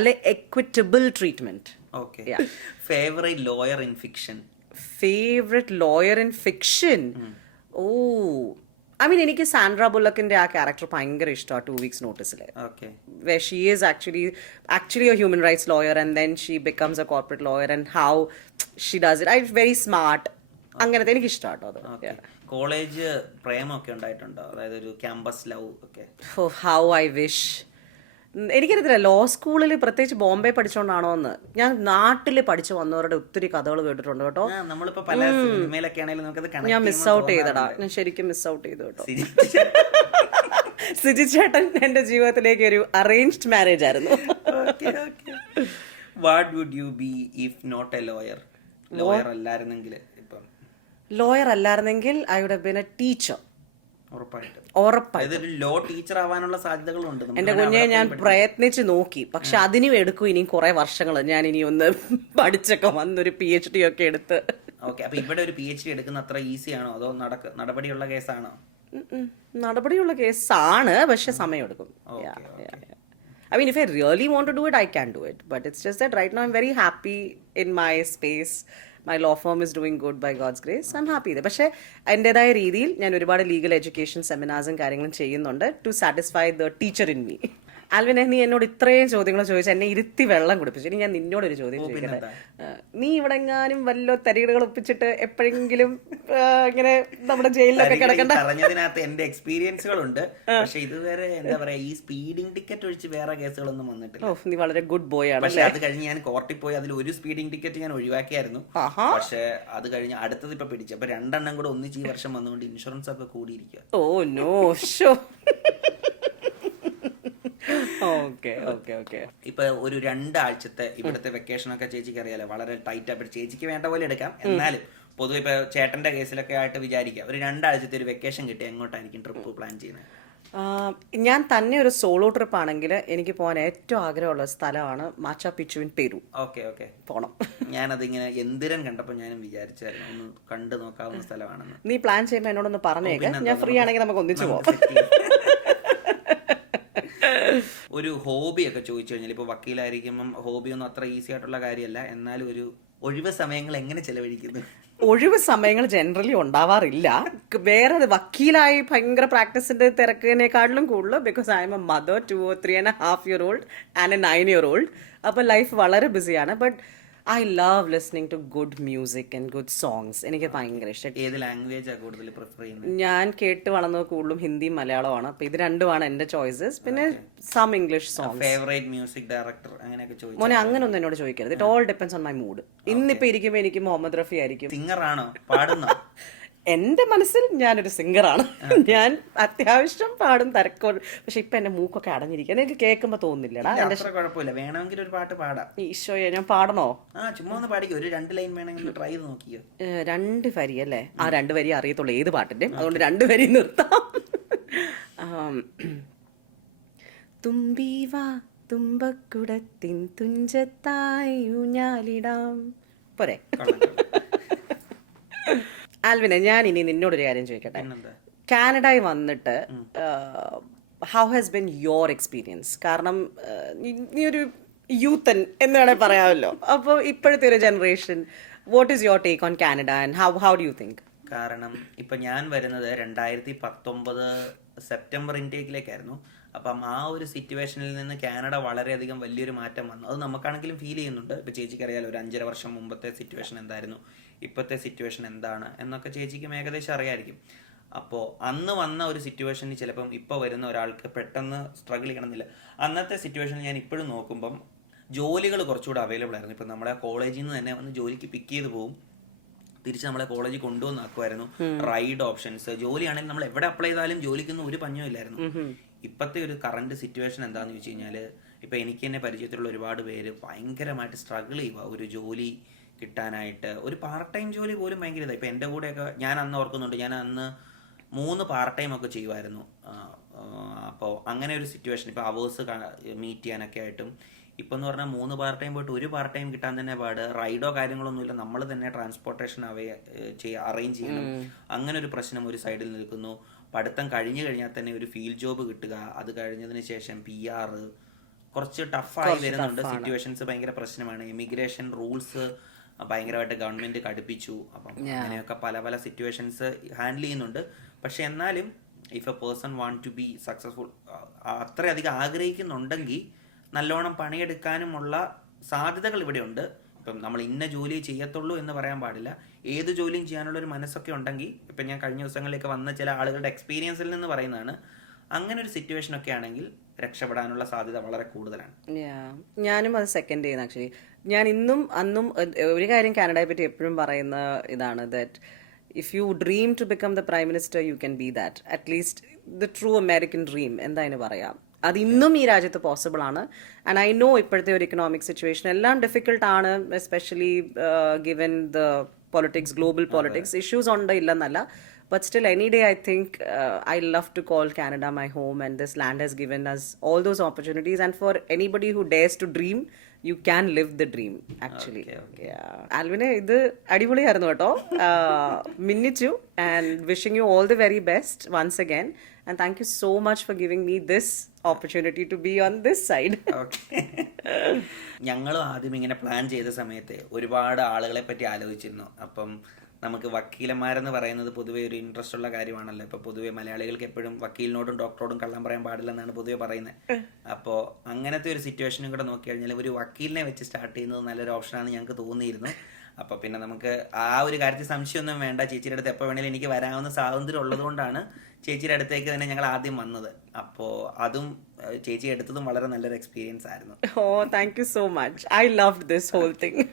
അല്ലെ equitable treatment. Okay. Favourite lawyer in fiction? Favourite lawyer in fiction? എനിക്ക് സാൻഡ്ര ബുള്ളക്കിന്റെ ആ ക്യാരക്ടർ ഭയങ്കര ഇഷ്ടമാണ് 2 weeks നോട്ടീസിൽ. Okay. Where she is actually a human rights lawyer and then she becomes a corporate lawyer and how she does it. It's very smart. അങ്ങനത്തെ എനിക്ക് ഇഷ്ടമാട്ടോ അത്. College പ്രേമൊക്കെ ഉണ്ടായിട്ടുണ്ടോ? അതായത് ഒരു ക്യാമ്പസ് ലവ് ഒക്കെ? How I wish. എനിക്കറിയത്തില്ല, law സ്കൂളിൽ പ്രത്യേകിച്ച് ബോംബെ പഠിച്ചോണ്ടാണോ എന്ന്. ഞാൻ നാട്ടിൽ പഠിച്ചു വന്നവരുടെ ഒത്തിരി കഥകൾ കേട്ടിട്ടുണ്ട് കേട്ടോ. നമ്മളിപ്പോ പല സിനിമയിലൊക്കെ ആണെങ്കിലും നമുക്കത് ഞാൻ മിസ് ഔട്ട് ചെയ്തടാ, ഞാൻ ശരിക്കും മിസ് ഔട്ട് ചെയ്തു കേട്ടോ. സിജി ചേട്ടൻ എന്റെ ജീവിതത്തിലേക്ക് ഒരു അറേഞ്ച്ഡ് മാരേജ് ആയിരുന്നു. What would you be if not a lawyer? Lawyer അല്ലായിരുന്നെങ്കിൽ? ഇപ്പം ലോയർ അല്ലായിരുന്നെങ്കിൽ I would have been a teacher. ഉറപ്പായിട്ടും. ലോ ടീച്ചർ ആവാനുള്ള സാധ്യതകളുണ്ട്. എന്റെ കുഞ്ഞെ ഞാൻ പ്രയത്നിച്ച് നോക്കി, പക്ഷെ അതിനും എടുക്കും ഇനിയും കുറെ വർഷങ്ങൾ. ഞാൻ ഇനി ഒന്ന് പഠിച്ചൊക്കെ വന്നൊരു PhD ഒക്കെ എടുത്ത്. ഓക്കെ. അപ്പൊ ഇവിടെ ഒരു PhD എടുക്കുന്ന അത്ര ഈസി ആണോ, അതോ നടപടിയുള്ള കേസാണോ? നടപടിയുള്ള കേസാണ്, പക്ഷെ സമയമെടുക്കും. If I really want to do it, I can do it. But it's just that right now I'm very happy in my space. My law firm is doing good by God's grace. I'm happy ഇത്. പക്ഷേ എൻ്റെതായ രീതിയിൽ ഞാൻ ഒരുപാട് legal education സെമിനാർസും കാര്യങ്ങളും ചെയ്യുന്നുണ്ട് to satisfy the teacher in me. ആൽവിനെ, നീ എന്നോട് ഇത്രയും ചോദ്യങ്ങൾ ചോദിച്ചു, എന്നെ ഇരുത്തി വെള്ളം കുടിപ്പിച്ചു. ഇനി ഞാൻ നിന്നോടൊരു ചോദ്യം ചോദിക്കട്ടെ. നീ ഇവിടെ എങ്ങാനും വല്ല തരികടകൾ ഒപ്പിച്ചിട്ട് എപ്പോഴെങ്കിലും ഇങ്ങനെ നമ്മുടെ ജയിലിലൊക്കെ കിടക്കണ്ട? പറഞ്ഞതിനകത്ത് എന്റെ എക്സ്പീരിയൻസുകളുണ്ട്, പക്ഷെ ഇതുവരെ എന്താ പറയാ ഈ സ്പീഡിംഗ് ടിക്കറ്റ് ഒഴിച്ച് വേറെ കേസുകളൊന്നും വന്നിട്ടില്ല. ഓ, നീ വളരെ ഗുഡ് ബോയ് ആണ്. പക്ഷെ അത് കഴിഞ്ഞ് ഞാൻ കോർട്ടിൽ പോയി അതിൽ ഒരു സ്പീഡിംഗ് ടിക്കറ്റ് ഞാൻ ഒഴിവാക്കിയായിരുന്നു. പക്ഷെ അത് കഴിഞ്ഞ് അടുത്തത് ഇപ്പൊ പിടിച്ചു. അപ്പൊ 2 എണ്ണം കൂടെ ഒന്നിച്ച് ഈ വർഷം വന്നുകൊണ്ട് ഇൻഷുറൻസ് ഒക്കെ കൂടിയിരിക്കുക. Oh no show. Okay okay okay. ഇപ്പൊ ഒരു 2 ആഴ്ചത്തെ ഇവിടുത്തെ വെക്കേഷൻ ഒക്കെ ചേച്ചിക്ക് അറിയാലോ, വളരെ ടൈറ്റ് ആയിട്ട് ചേച്ചിക്ക് വേണ്ട പോലെ എടുക്കാം. എന്നാലും പൊതുവെ ഇപ്പൊ ചേട്ടന്റെ കേസിലൊക്കെ ആയിട്ട് വിചാരിക്കാം, ഒരു 2 ആഴ്ചത്തെ ഒരു വെക്കേഷൻ കിട്ടി എങ്ങോട്ടായിരിക്കും ട്രിപ്പ് പ്ലാൻ ചെയ്യുന്നത്? ഞാൻ തന്നെ ഒരു സോളോ ട്രിപ്പ് ആണെങ്കിൽ എനിക്ക് പോകാൻ ഏറ്റവും ആഗ്രഹമുള്ള സ്ഥലമാണ് മാച്ചാ പിച്ചു ഇൻ പെരു. ഓക്കെ ഓക്കെ, പോണം. ഞാനതിങ്ങനെ എന്തിരൻ കണ്ടപ്പോൾ ഞാനും വിചാരിച്ചായിരുന്നു ഒന്ന് കണ്ടു നോക്കാവുന്ന സ്ഥലമാണെന്ന്. നീ പ്ലാൻ ചെയ്യുമ്പോൾ എന്നോടൊന്ന് പറഞ്ഞേക്കാം, ഞാൻ ഫ്രീ ആണെങ്കിൽ നമുക്ക് ഒന്നിച്ചു പോകാം. ഒരു ഹോബി ഒക്കെ ചോദിച്ചു കഴിഞ്ഞാൽ, ഇപ്പോൾ വക്കീലായിരിക്കുമ്പം ഹോബി ഒന്നും അത്ര ഈസി ആയിട്ടുള്ള കാര്യമല്ല, എന്നാലും ഒരു ഒഴിവ് സമയങ്ങൾ എങ്ങനെ ചെലവഴിക്കുന്നു? ഒഴിവ് സമയങ്ങൾ ജനറലി ഉണ്ടാവാറില്ല. വേറെ വക്കീലായി ഭയങ്കര പ്രാക്ടീസിന്റെ തിരക്കിനേക്കാളിലും കൂടുതൽ because I'm a mother to 3.5 year old and a 9 year old. അപ്പോൾ ലൈഫ് വളരെ ബിസിയാണ്. But I love listening to good music and good songs. എനിക്ക് ഭയങ്കര ഇഷ്ടം. ഏത് ലാംഗ്വേജാണ് കൂടുതൽ പ്രിഫർ ചെയ്യുന്നത്? ഞാൻ കേട്ട് വളർന്നത് കൂടുതലും ഹിന്ദിയും മലയാളമാണ്. അപ്പോൾ ഇത് രണ്ടുമാണ് എൻ്റെ ചോയ്സസ്. പിന്നെ some English songs. Favourite music director അങ്ങനെയൊക്കെ ചോദിച്ചു? മോനെ, അങ്ങനൊന്നും എന്നോട് ചോദിക്കരുത്. It all depends on my mood. ഇന്നിപ്പോൾ ഇരിക്കുമ്പോൾ എനിക്ക് മുഹമ്മദ് റഫി ആയിരിക്കും. സിംഗർ ആണോ, പാടുന്നോ? എൻ്റെ മനസ്സിൽ ഞാനൊരു സിംഗറാണ്. ഞാൻ അത്യാവശ്യം പാടും, തിരക്കോട്. പക്ഷെ ഇപ്പൊ എന്റെ മൂക്കൊക്കെ അടഞ്ഞിരിക്കുക. എനിക്ക് കേൾക്കുമ്പോ തോന്നുന്നില്ലടാ. കുഴപ്പമില്ല, വേണമെങ്കിൽ ഒരു പാട്ട് പാടാം. ഈശോയെ, ഞാൻ പാടണോ? ചുമ്മാ ഒന്ന് പാടിക്കോ, ഒരു 2 ലൈൻ വേണമെങ്കിൽ ട്രൈ ചെയ്ത് നോക്കിയോ. 2 വരി അല്ലേ? 2 വരി അറിയത്തുള്ളൂ ഏത് പാട്ടിന്റെ, അതുകൊണ്ട് 2 വരി നിർത്താം. തുമ്പീവാ തുമ്പക്കുടത്തിൻ തുഞ്ചത്തായി ഊഞ്ഞാലിടാം. പോരെ? ആൽവിനെ, ഞാൻ ഇനി നിന്നോടൊരു കാര്യം ചോദിക്കട്ടെ. കാനഡയിൽ വന്നിട്ട് how has been your experience? കാരണം നീ ഒരു യൂത്തൻ എന്ന് വേണേൽ പറയാമല്ലോ. അപ്പോൾ ഇപ്പോഴത്തെ ഒരു generation, what is your take on Canada and how do you think? കാരണം ഇപ്പം ഞാൻ വരുന്നത് 2019 സെപ്റ്റംബർ ഇൻടേക്കിലേക്കായിരുന്നു. അപ്പം ആ ഒരു സിറ്റുവേഷനിൽ നിന്ന് കാനഡ വളരെയധികം വലിയൊരു മാറ്റം വന്നു. അത് നമുക്കാണെങ്കിലും ഫീൽ ചെയ്യുന്നുണ്ട്. ഇപ്പോൾ ചേച്ചിക്ക് അറിയാലോ, ഒരു 5.5 വർഷം മുമ്പത്തെ സിറ്റുവേഷൻ എന്തായിരുന്നു, ഇപ്പോഴത്തെ സിറ്റുവേഷൻ എന്താണ് എന്നൊക്കെ ചേച്ചിക്കും ഏകദേശം അറിയാമായിരിക്കും. അപ്പോൾ അന്ന് വന്ന ഒരു സിറ്റുവേഷനിൽ ചിലപ്പം ഇപ്പോൾ വരുന്ന ഒരാൾക്ക് പെട്ടെന്ന് സ്ട്രഗിൾ ചെയ്യണമെന്നില്ല. അന്നത്തെ സിറ്റുവേഷൻ ഞാൻ ഇപ്പോഴും നോക്കുമ്പം ജോലികൾ കുറച്ചുകൂടെ അവൈലബിൾ ആയിരുന്നു. ഇപ്പം നമ്മളെ കോളേജിൽ നിന്ന് തന്നെ വന്ന് ജോലിക്ക് പിക്ക് ചെയ്ത് പോകും, തിരിച്ച് നമ്മളെ കോളേജിൽ കൊണ്ടുവന്നാക്കുമായിരുന്നു. റൈഡ് ഓപ്ഷൻസ്, ജോലിയാണെങ്കിൽ നമ്മൾ എവിടെ അപ്ലൈ ചെയ്താലും ജോലിക്കൊന്നും ഒരു പഞ്ഞവും ഇല്ലായിരുന്നു. ഇപ്പോഴത്തെ ഒരു കറണ്ട് സിറ്റുവേഷൻ എന്താണെന്ന് വെച്ച് കഴിഞ്ഞാൽ, ഇപ്പം എനിക്ക് തന്നെ പരിചയത്തിലുള്ള ഒരുപാട് പേര് ഭയങ്കരമായിട്ട് സ്ട്രഗിൾ ചെയ്യുക ഒരു ജോലി കിട്ടാനായിട്ട്. ഒരു പാർട്ട് ടൈം ജോലി പോലും ഭയങ്കര ഇതാണ്. ഇപ്പം എൻ്റെ കൂടെയൊക്കെ ഞാൻ അന്ന് ഓർക്കുന്നുണ്ട്, ഞാൻ അന്ന് 3 പാർട്ട് ടൈം ഒക്കെ ചെയ്യുമായിരുന്നു. അപ്പോൾ അങ്ങനെ ഒരു സിറ്റുവേഷൻ, ഇപ്പോൾ അവേഴ്സ് മീറ്റ് ചെയ്യാനൊക്കെ ആയിട്ടും ഇപ്പം എന്ന് പറഞ്ഞാൽ 3 പാർട്ട് ടൈം പോയിട്ട് 1 പാർട്ട് ടൈം കിട്ടാൻ തന്നെ പാട്. റൈഡോ കാര്യങ്ങളൊന്നുമില്ല, നമ്മൾ തന്നെ ട്രാൻസ്പോർട്ടേഷൻ അറേഞ്ച് ചെയ്യണം. അങ്ങനെ ഒരു പ്രശ്നം ഒരു സൈഡിൽ നിൽക്കുന്നു. പഠിത്തം കഴിഞ്ഞു കഴിഞ്ഞാൽ തന്നെ ഒരു ഫീൽഡ് ജോബ് കിട്ടുക, അത് കഴിഞ്ഞതിന് ശേഷം PR കുറച്ച് ടഫായി വരുന്നുണ്ട്. സിറ്റുവേഷൻസ് ഭയങ്കര പ്രശ്നമാണ്. ഇമിഗ്രേഷൻ റൂൾസ് ഭയങ്കരമായിട്ട് ഗവൺമെൻറ് കടുപ്പിച്ചു. അപ്പം അങ്ങനെയൊക്കെ പല പല സിറ്റുവേഷൻസ് ഹാൻഡിൽ ചെയ്യുന്നുണ്ട്. പക്ഷെ എന്നാലും if a person want to be successful, അത്രയധികം ആഗ്രഹിക്കുന്നുണ്ടെങ്കിൽ നല്ലോണം പണിയെടുക്കാനുമുള്ള സാധ്യതകൾ ഇവിടെയുണ്ട്. ഇപ്പം നമ്മൾ ഇന്ന ജോലി ചെയ്യത്തുള്ളൂ എന്ന് പറയാൻ പാടില്ല. ഏത് ജോലിയും ചെയ്യാനുള്ള ഒരു മനസ്സൊക്കെ ഉണ്ടെങ്കിൽ, ഇപ്പം ഞാൻ കഴിഞ്ഞ ദിവസങ്ങളിലേക്ക് വന്ന ചില ആളുകളുടെ എക്സ്പീരിയൻസിൽ നിന്ന് പറയുന്നതാണ്, അങ്ങനെ ഒരു സിറ്റുവേഷൻ ഒക്കെ ആണെങ്കിൽ രക്ഷപ്പെടാനുള്ള സാധ്യത വളരെ കൂടുതലാണ്. ഞാനും അത് സെക്കൻഡ് ചെയ്യുന്നു. ആക്ച്വലി ഞാൻ ഇന്നും അന്നും ഒരു കാര്യം കാനഡയെ പറ്റി എപ്പോഴും പറയുന്ന ഇതാണ്, that if you dream to become the prime minister you can be that. At least the true American dream എന്താ അതിന് പറയാം, അത് ഇന്നും ഈ രാജ്യത്ത് പോസിബിൾ ആണ്. ആൻഡ് ഐ നോ ഇപ്പോഴത്തെ ഒരു ഇക്കണോമിക് സിറ്റുവേഷൻ എല്ലാം ഡിഫിക്കൽട്ട് ആണ്, especially given the politics, global politics. Issues ഉണ്ട്, ഇല്ലെന്നല്ല. But still, any day, I think I love to call Canada my home, and this land has given us all those opportunities. And for anybody who dares to dream, you can live the dream, actually. Okay. Yeah. Alvine, ഇത് അടിപൊളിയായിരുന്നു കേട്ടോ. മിന്നിച്ചു. And wishing you all the very best once again. And thank you so much for giving me this opportunity to be on this side. Okay. ഞങ്ങളും ആദ്യം ഇങ്ങനെ plan ചെയ്ത സമയത്ത് ഒരുപാട് ആളുകളെ പറ്റി ആലോചിച്ചിരുന്നു. അപ്പം നമുക്ക് വക്കീലന്മാരെന്ന് പറയുന്നത് പൊതുവേ ഒരു ഇൻട്രസ്റ്റ് ഉള്ള കാര്യമാണല്ലോ. ഇപ്പോൾ പൊതുവേ മലയാളികൾക്ക് എപ്പോഴും വക്കീലിനോടും ഡോക്ടറോടും കള്ളം പറയാൻ പാടില്ലെന്നാണ് പൊതുവേ പറയുന്നത്. അപ്പോൾ അങ്ങനത്തെ ഒരു സിറ്റുവേഷനും കൂടെ നോക്കി കഴിഞ്ഞാൽ ഒരു വക്കീലിനെ വെച്ച് സ്റ്റാർട്ട് ചെയ്യുന്നത് നല്ലൊരു ഓപ്ഷനാണെന്ന് ഞങ്ങൾക്ക് തോന്നിയിരുന്നു. അപ്പോൾ പിന്നെ നമുക്ക് ആ ഒരു കാര്യത്തിൽ സംശയമൊന്നും വേണ്ട. ചേച്ചിയുടെ അടുത്ത് എപ്പോൾ വേണേലും എനിക്ക് വരാവുന്ന സ്വാതന്ത്ര്യം ഉള്ളതുകൊണ്ടാണ് ചേച്ചിയുടെ അടുത്തേക്ക് തന്നെ ഞങ്ങൾ ആദ്യം വന്നത്. അപ്പോൾ അതും ചേച്ചി എടുത്തതും വളരെ നല്ലൊരു എക്സ്പീരിയൻസ് ആയിരുന്നു. Oh thank you so much. I loved this whole thing.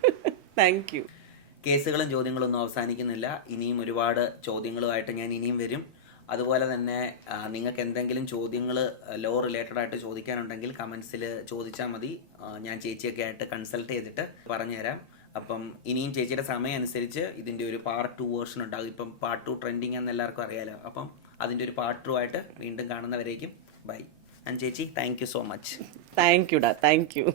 Thank you. കേസുകളും ചോദ്യങ്ങളൊന്നും അവസാനിക്കുന്നില്ല. ഇനിയും ഒരുപാട് ചോദ്യങ്ങളുമായിട്ട് ഞാൻ ഇനിയും വരും. അതുപോലെ തന്നെ നിങ്ങൾക്ക് എന്തെങ്കിലും ചോദ്യങ്ങൾ ലോ റിലേറ്റഡ് ആയിട്ട് ചോദിക്കാനുണ്ടെങ്കിൽ കമൻസിൽ ചോദിച്ചാൽ മതി. ഞാൻ ചേച്ചിയൊക്കെ ആയിട്ട് കൺസൾട്ട് ചെയ്തിട്ട് പറഞ്ഞുതരാം. അപ്പം ഇനിയും ചേച്ചിയുടെ സമയം അനുസരിച്ച് ഇതിൻ്റെ ഒരു പാർട്ട് 2 വേർഷൻ ഉണ്ടാകും. ഇപ്പം പാർട്ട് 2 ട്രെൻഡിങ് എന്ന് എല്ലാവർക്കും അറിയാലോ. അപ്പം അതിൻ്റെ ഒരു പാർട്ട് 2 ആയിട്ട് വീണ്ടും കാണുന്നവരേക്കും ബൈ. ആൻഡ് ചേച്ചി thank you so much. Thank യുടാ, താങ്ക് യു.